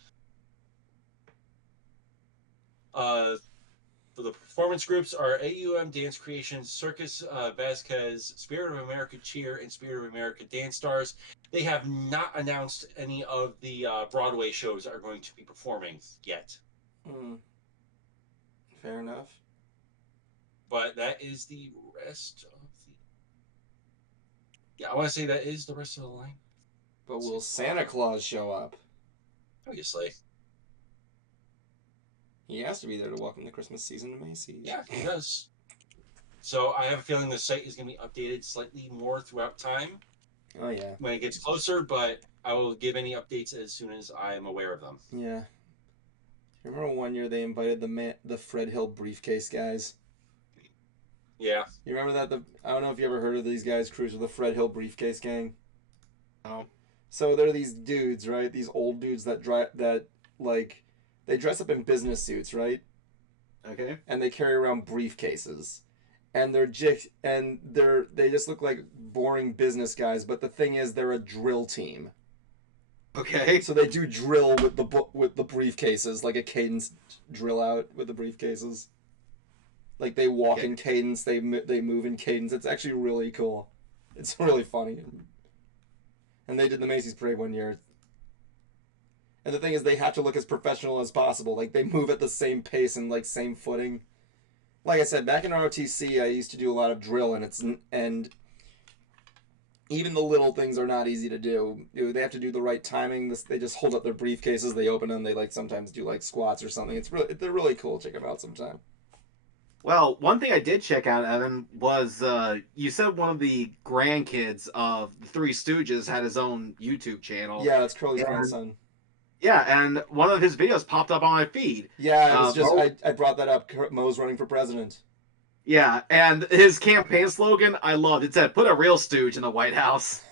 The performance groups are AUM Dance Creations, Circus Vasquez, Spirit of America Cheer, and Spirit of America Dance Stars. They have not announced any of the Broadway shows that are going to be performing yet. Fair enough. But that is the rest of the... Yeah, I want to say that is the rest of the line. But will Santa Claus show up? Obviously. He has to be there to welcome the Christmas season to Macy's. Yeah, he does. So I have a feeling the site is going to be updated slightly more throughout time. Oh, yeah. When it gets closer, but I will give any updates as soon as I am aware of them. Yeah. Remember one year they invited the Fred Hill briefcase guys? Yeah. You remember that? I don't know if you ever heard of these guys, Cruise with the Fred Hill briefcase gang. No. So they're these dudes, right? These old dudes that they dress up in business suits, right? Okay. And they carry around briefcases. And they just look like boring business guys, but the thing is they're a drill team. Okay. So they do drill with the briefcases, like a cadence drill out with the briefcases. Like they walk Okay. in cadence, they move in cadence. It's actually really cool. It's really funny. And they did the Macy's Parade one year. And the thing is, they have to look as professional as possible. Like they move at the same pace and like same footing. Like I said, back in ROTC, I used to do a lot of drill, and even the little things are not easy to do. They have to do the right timing. They just hold up their briefcases, they open them, they like sometimes do like squats or something. They're really cool. Check them out sometime. Well, one thing I did check out, Evan, was you said one of the grandkids of the Three Stooges had his own YouTube channel. Yeah, that's Curly's And- grandson. Yeah, and one of his videos popped up on my feed. Yeah, it was just Mo- I brought that up. Mo's running for president. Yeah, and his campaign slogan, I loved. It said, "Put a real stooge in the White House."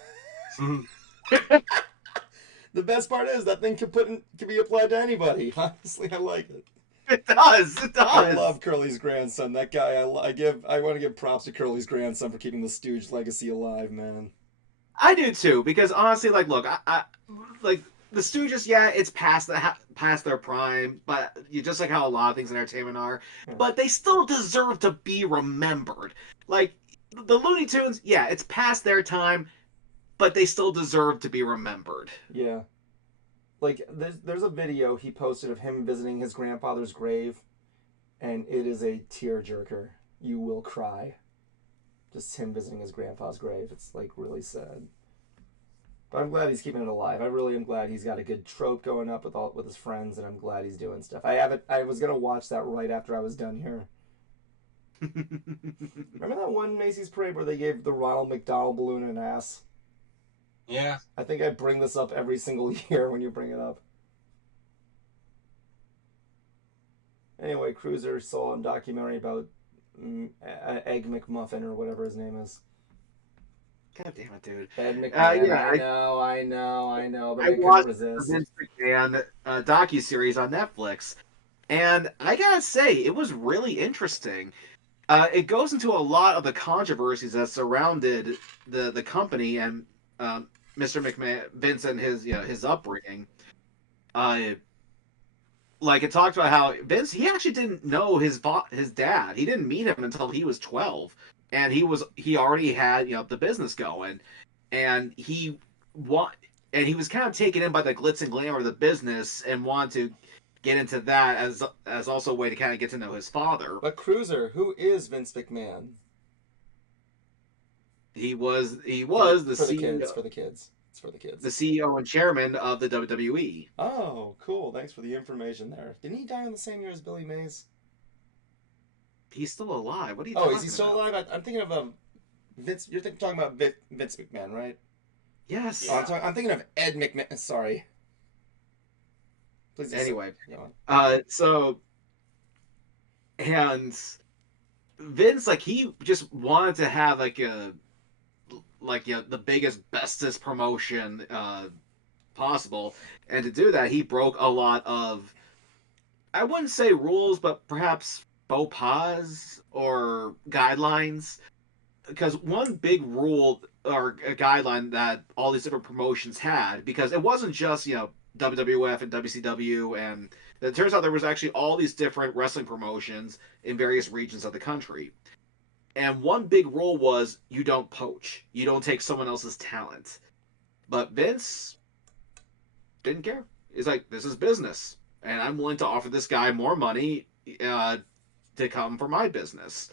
The best part is that thing can be applied to anybody. Honestly, I like it. It does. It does. I love Curly's grandson. That guy, I want to give props to Curly's grandson for keeping the Stooge legacy alive, man. I do too, because honestly, like, look, I like the Stooges. Yeah, it's past their prime, but just like how a lot of things in entertainment are, but they still deserve to be remembered. Like the Looney Tunes, yeah, it's past their time, but they still deserve to be remembered. Yeah. Like, there's a video he posted of him visiting his grandfather's grave, and it is a tearjerker. You will cry. Just him visiting his grandpa's grave. It's, like, really sad. But I'm glad he's keeping it alive. I really am glad he's got a good trope going up with his friends, and I'm glad he's doing stuff. I was going to watch that right after I was done here. Remember that one Macy's Parade where they gave the Ronald McDonald balloon an ass? Yeah. I think I bring this up every single year when you bring it up. Anyway, Cruiser saw a documentary about Egg McMuffin or whatever his name is. God damn it, dude. Ed McMahon. Yeah, I know, but I couldn't watched resist. the Vince McMahon docuseries on Netflix, and I gotta say, it was really interesting. It goes into a lot of the controversies that surrounded the company and Mr. McMahon, Vince, and his upbringing. Like, it talked about how Vince, he actually didn't know his dad. He didn't meet him until he was 12, and he already had the business going, and he was kind of taken in by the glitz and glamour of the business and wanted to get into that as also a way to kind of get to know his father. But Cruiser, who is Vince McMahon? He was the CEO. For the kids. It's for the kids. The CEO and chairman of the WWE. Oh, cool. Thanks for the information there. Didn't he die on the same year as Billy Mays? He's still alive. What are you talking about? Oh, is he still alive? I'm thinking of Vince. You're talking about Vince McMahon, right? Yes. Oh, I'm thinking of Ed McMahon. Sorry. Please. Anyway, go on. And Vince, like, he just wanted to have the biggest, bestest promotion possible, and to do that, he broke a lot of, I wouldn't say rules, but perhaps faux pas or guidelines. Because one big rule or a guideline that all these different promotions had, because it wasn't just WWF and WCW, and it turns out there was actually all these different wrestling promotions in various regions of the country. And one big rule was you don't poach. You don't take someone else's talent. But Vince didn't care. He's like, this is business, and I'm willing to offer this guy more money to come for my business.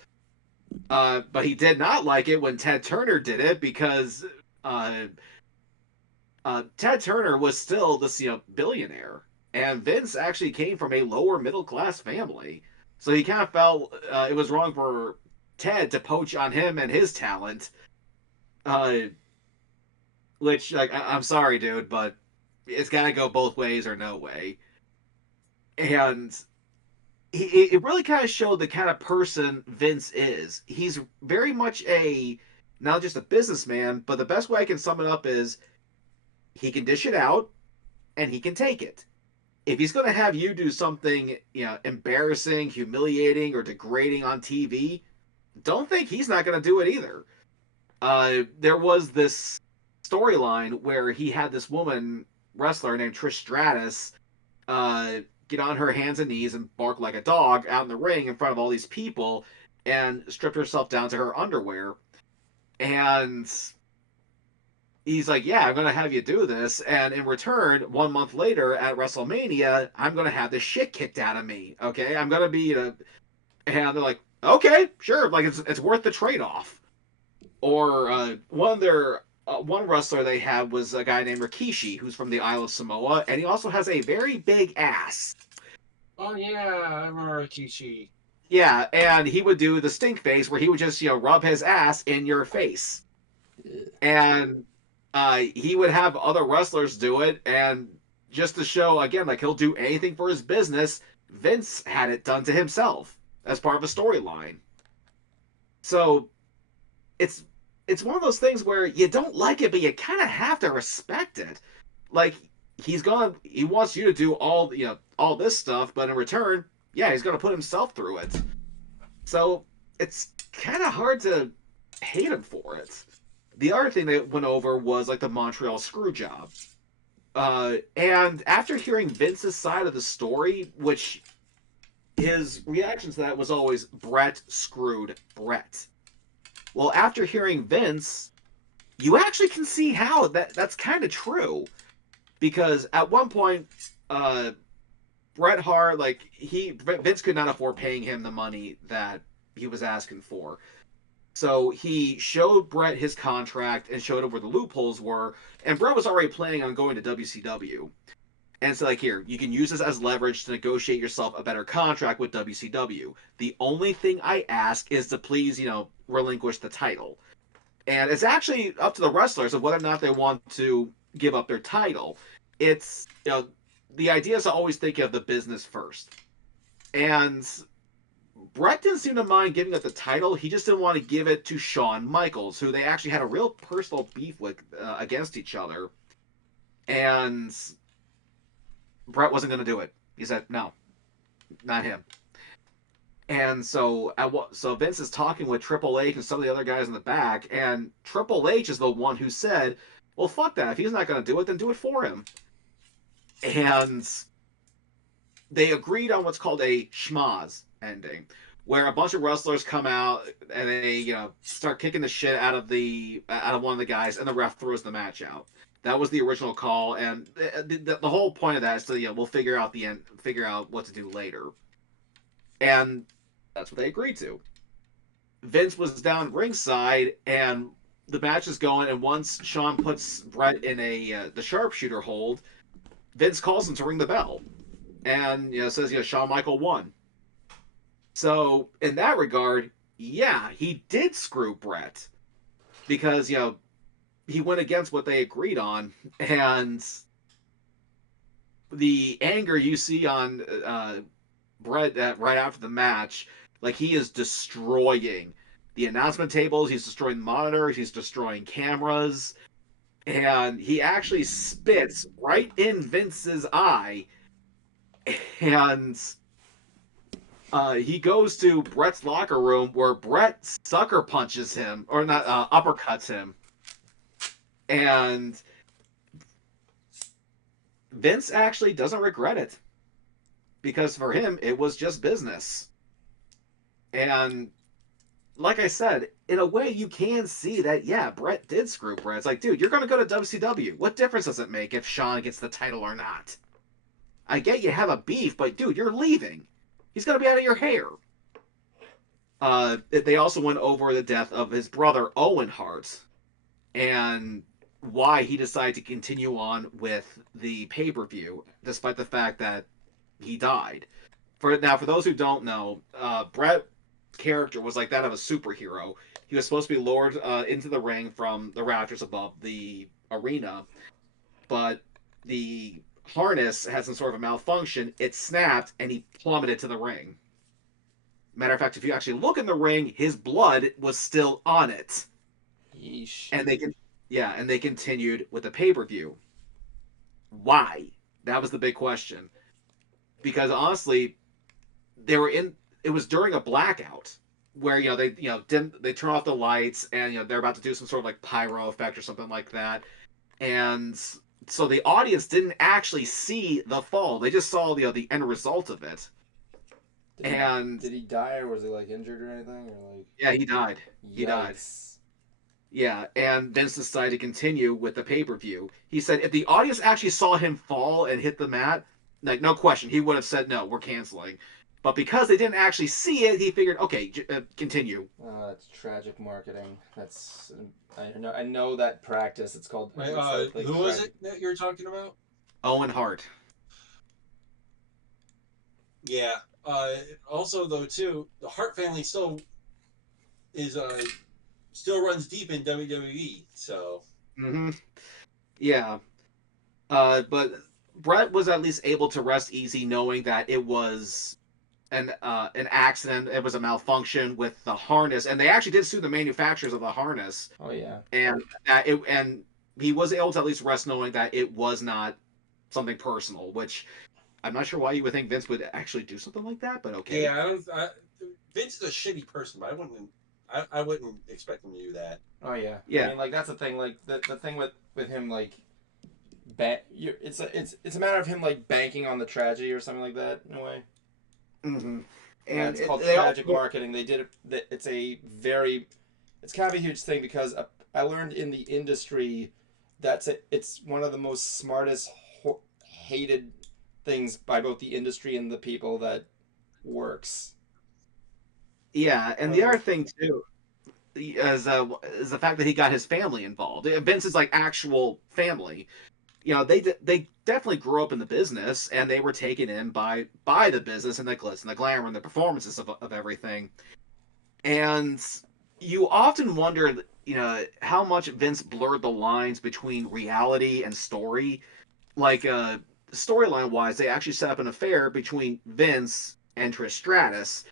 But he did not like it when Ted Turner did it, because Ted Turner was still this billionaire, and Vince actually came from a lower middle class family, so he kind of felt it was wrong for Ted to poach on him and his talent. Which, like, I'm sorry, dude, but it's got to go both ways or no way. And it really kind of showed the kind of person Vince is. He's very much not just a businessman, but the best way I can sum it up is he can dish it out and he can take it. If he's going to have you do something, embarrassing, humiliating, or degrading on TV, don't think he's not going to do it either. There was this storyline where he had this woman wrestler named Trish Stratus get on her hands and knees and bark like a dog out in the ring in front of all these people and stripped herself down to her underwear. And he's like, yeah, I'm going to have you do this. And in return, 1 month later at WrestleMania, I'm going to have the shit kicked out of me. Okay. I'm going to be, and they're like, okay, sure. Like it's worth the trade off. Or one wrestler they had was a guy named Rikishi, who's from the Isle of Samoa. And he also has a very big ass. Oh, yeah. I remember Rikishi. Yeah. And he would do the stink face where he would just, rub his ass in your face. And he would have other wrestlers do it, and just to show again, like he'll do anything for his business. Vince had it done to himself as part of a storyline. So it's one of those things where you don't like it, but you kind of have to respect it. Like he wants you to do all this stuff, but in return, yeah, he's gonna put himself through it. So it's kind of hard to hate him for it. The other thing they went over was like the Montreal screw job. And after hearing Vince's side of the story, which his reaction to that was always Bret screwed Bret. Well, after hearing Vince, you actually can see how that's kind of true. Because at one point, Bret Hart, Vince could not afford paying him the money that he was asking for. So he showed Bret his contract and showed him where the loopholes were. And Bret was already planning on going to WCW. And so, here, you can use this as leverage to negotiate yourself a better contract with WCW. The only thing I ask is to please, relinquish the title. And it's actually up to the wrestlers of whether or not they want to give up their title. It's, the idea is to always think of the business first. And Bret didn't seem to mind giving up the title. He just didn't want to give it to Shawn Michaels, who they actually had a real personal beef with against each other. And Bret wasn't going to do it. He said, no, not him. And so Vince is talking with Triple H and some of the other guys in the back, and Triple H is the one who said, well, fuck that. If he's not going to do it, then do it for him. And they agreed on what's called a schmaz ending, where a bunch of wrestlers come out and they start kicking the shit out of one of the guys, and the ref throws the match out. That was the original call, and the whole point of that is to we'll figure out what to do later, and that's what they agreed to. Vince was down ringside, and the match is going, and once Shawn puts Bret in the sharpshooter hold, Vince calls him to ring the bell, and says Shawn Michael won. So, in that regard, yeah, he did screw Bret. Because, he went against what they agreed on. And the anger you see on Bret right after the match, like, he is destroying the announcement tables, he's destroying monitors, he's destroying cameras. And he actually spits right in Vince's eye. And he goes to Bret's locker room where Bret sucker punches him, or not, uppercuts him. And Vince actually doesn't regret it. Because for him, it was just business. And like I said, in a way you can see that, yeah, Bret did screw Bret. It's like, dude, you're going to go to WCW. What difference does it make if Shawn gets the title or not? I get you have a beef, but dude, you're leaving. He's going to be out of your hair. They also went over the death of his brother, Owen Hart, and why he decided to continue on with the pay-per-view, despite the fact that he died. For those who don't know, Bret's character was like that of a superhero. He was supposed to be lowered into the ring from the rafters above the arena, but the harness had some sort of a malfunction. It snapped, and he plummeted to the ring. Matter of fact, if you actually look in the ring, his blood was still on it. Yeesh. And they continued with the pay-per-view. Why? That was the big question. Because honestly, it was during a blackout where they turn off the lights, and they're about to do some sort of like pyro effect or something like that, and so the audience didn't actually see the fall. They just saw the end result of it. Did he die, or was he like injured or anything, or like? Yeah, he died. He died. Yikes. Yeah, and Vince decided to continue with the pay-per-view. He said if the audience actually saw him fall and hit the mat, like no question, he would have said no, we're canceling. But because they didn't actually see it, he figured, okay, continue. That's tragic marketing. That's I know that practice. It's called. Wait, It's who was it that you're talking about? Owen Hart. Yeah. Also, though, too, the Hart family still is still runs deep in WWE. So. Mm-hmm. Yeah. But Brett was at least able to rest easy, knowing that it was an accident. It was a malfunction with the harness, and they actually did sue the manufacturers of the harness. Oh yeah. And he was able to at least rest knowing that it was not something personal, which I'm not sure why you would think Vince would actually do something like that, but okay. Yeah, Vince is a shitty person, but I wouldn't expect him to do that. Oh yeah. Yeah. I mean, like that's the thing. Like the thing with him, like, it's a matter of him like banking on the tragedy or something like that in a way. Mm-hmm. And it's called tragic marketing. They did it. It's kind of a huge thing because I learned in the industry it's one of the most smartest hated things by both the industry and the people that works. Yeah, and the other thing too is the fact that he got his family involved. Vince's like actual family. You know, they definitely grew up in the business, and they were taken in by the business and the glitz and the glamour and the performances of everything. And you often wonder, you know, how much Vince blurred the lines between reality and story. Like, storyline wise, they actually set up an affair between Vince and Trish Stratus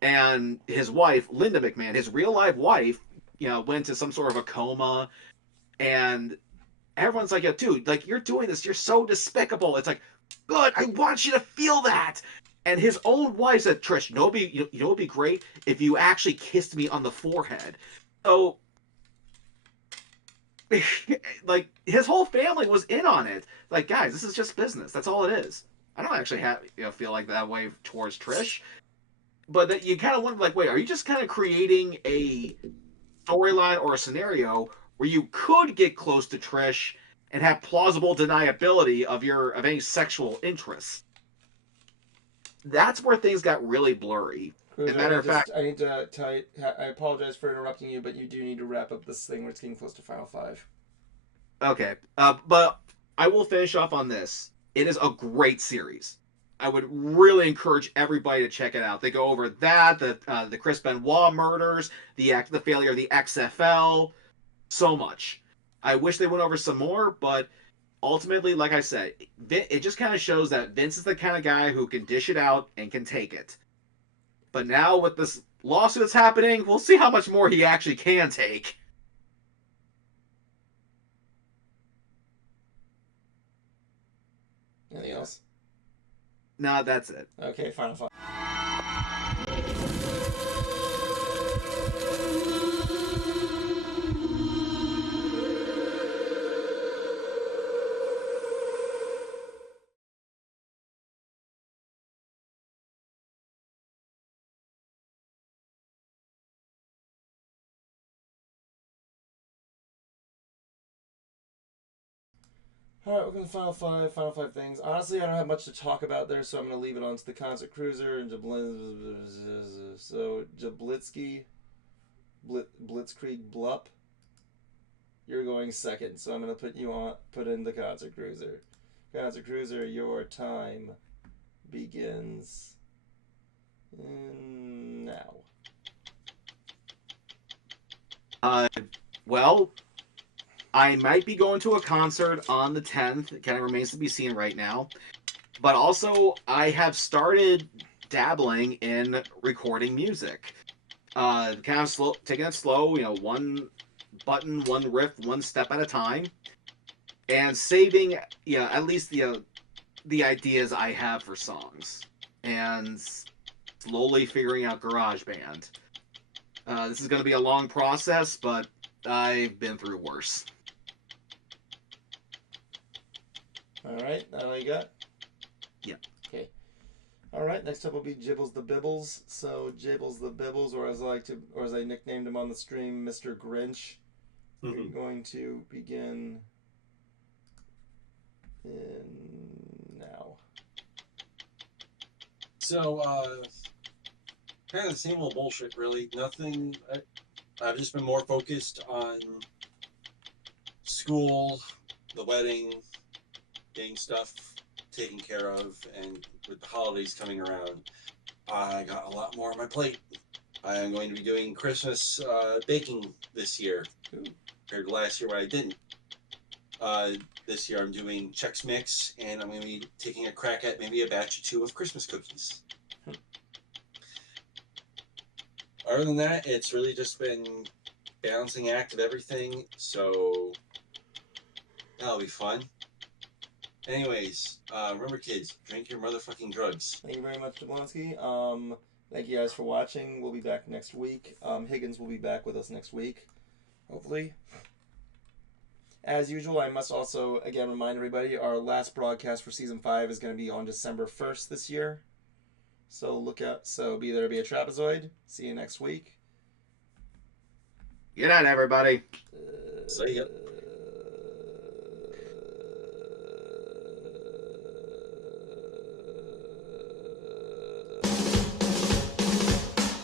and his wife, Linda McMahon. His real life wife, you know, went into some sort of a coma, and everyone's like, "Yo, dude, like you're doing this, you're so despicable." It's like, good, I want you to feel that. And his own wife said, "Trish, you know it'd be great if you actually kissed me on the forehead." So, like, his whole family was in on it. Like, guys, this is just business. That's all it is. I don't actually feel like that way towards Trish, but that you kind of wonder, like, wait, are you just kind of creating a storyline or a scenario where you could get close to Trish and have plausible deniability of any sexual interest? That's where things got really blurry. Cruiser, As a matter of fact, I need to tell you, I apologize for interrupting you, but you do need to wrap up this thing. We're getting close to Final Five. okay, but I will finish off on this. It is a great series. I would really encourage everybody to check it out. They go over that, the Chris Benoit murders, the failure of the XFL, so much. I wish they went over some more, but ultimately, like I said, it just kind of shows that Vince is the kind of guy who can dish it out and can take it. But now with this lawsuit that's happening, we'll see how much more he actually can take. Anything else? No, that's it. Okay, Final Five. Alright, welcome to Final Five. Final Five things. Honestly, I don't have much to talk about there, so I'm going to leave it on to the Concert Cruiser and so Jablitsky, Blitzkrieg Blup. You're going second, so I'm going to put in the Concert Cruiser. Concert Cruiser, your time begins now. Well, I might be going to a concert on the 10th. It kind of remains to be seen right now. But also, I have started dabbling in recording music. Kind of taking it slow, you know, one button, one riff, one step at a time. And saving, at least the ideas I have for songs. And slowly figuring out GarageBand. This is going to be a long process, but I've been through worse. All right, that all you got? Yeah. Okay. All right, next up will be Jibbles the Bibbles. So Jibbles the Bibbles, or as I nicknamed him on the stream, Mr. Grinch. We're going to begin in now. So, kind of the same old bullshit, really. Nothing. I've just been more focused on school, the wedding, getting stuff taken care of, and with the holidays coming around, I got a lot more on my plate. I am going to be doing Christmas baking this year, compared to last year where I didn't. This year I'm doing Chex Mix, and I'm going to be taking a crack at maybe a batch or two of Christmas cookies. Other than that, it's really just been balancing act of everything, so that'll be fun. Anyways, remember kids, drink your motherfucking drugs. Thank you very much, Jablonski. Thank you guys for watching. We'll be back next week. Higgins will be back with us next week, hopefully. As usual, I must also, again, remind everybody, our last broadcast for Season 5 is going to be on December 1st this year. So look out. So be there to be a trapezoid. See you next week. Good night, everybody. See ya.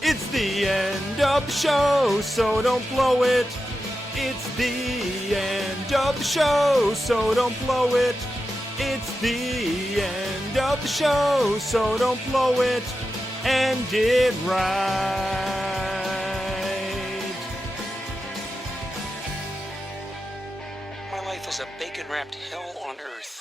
It's the end of the show, so don't blow it. It's the end of the show, so don't blow it. It's the end of the show, so don't blow it. End it right. My life is a bacon-wrapped hell on earth.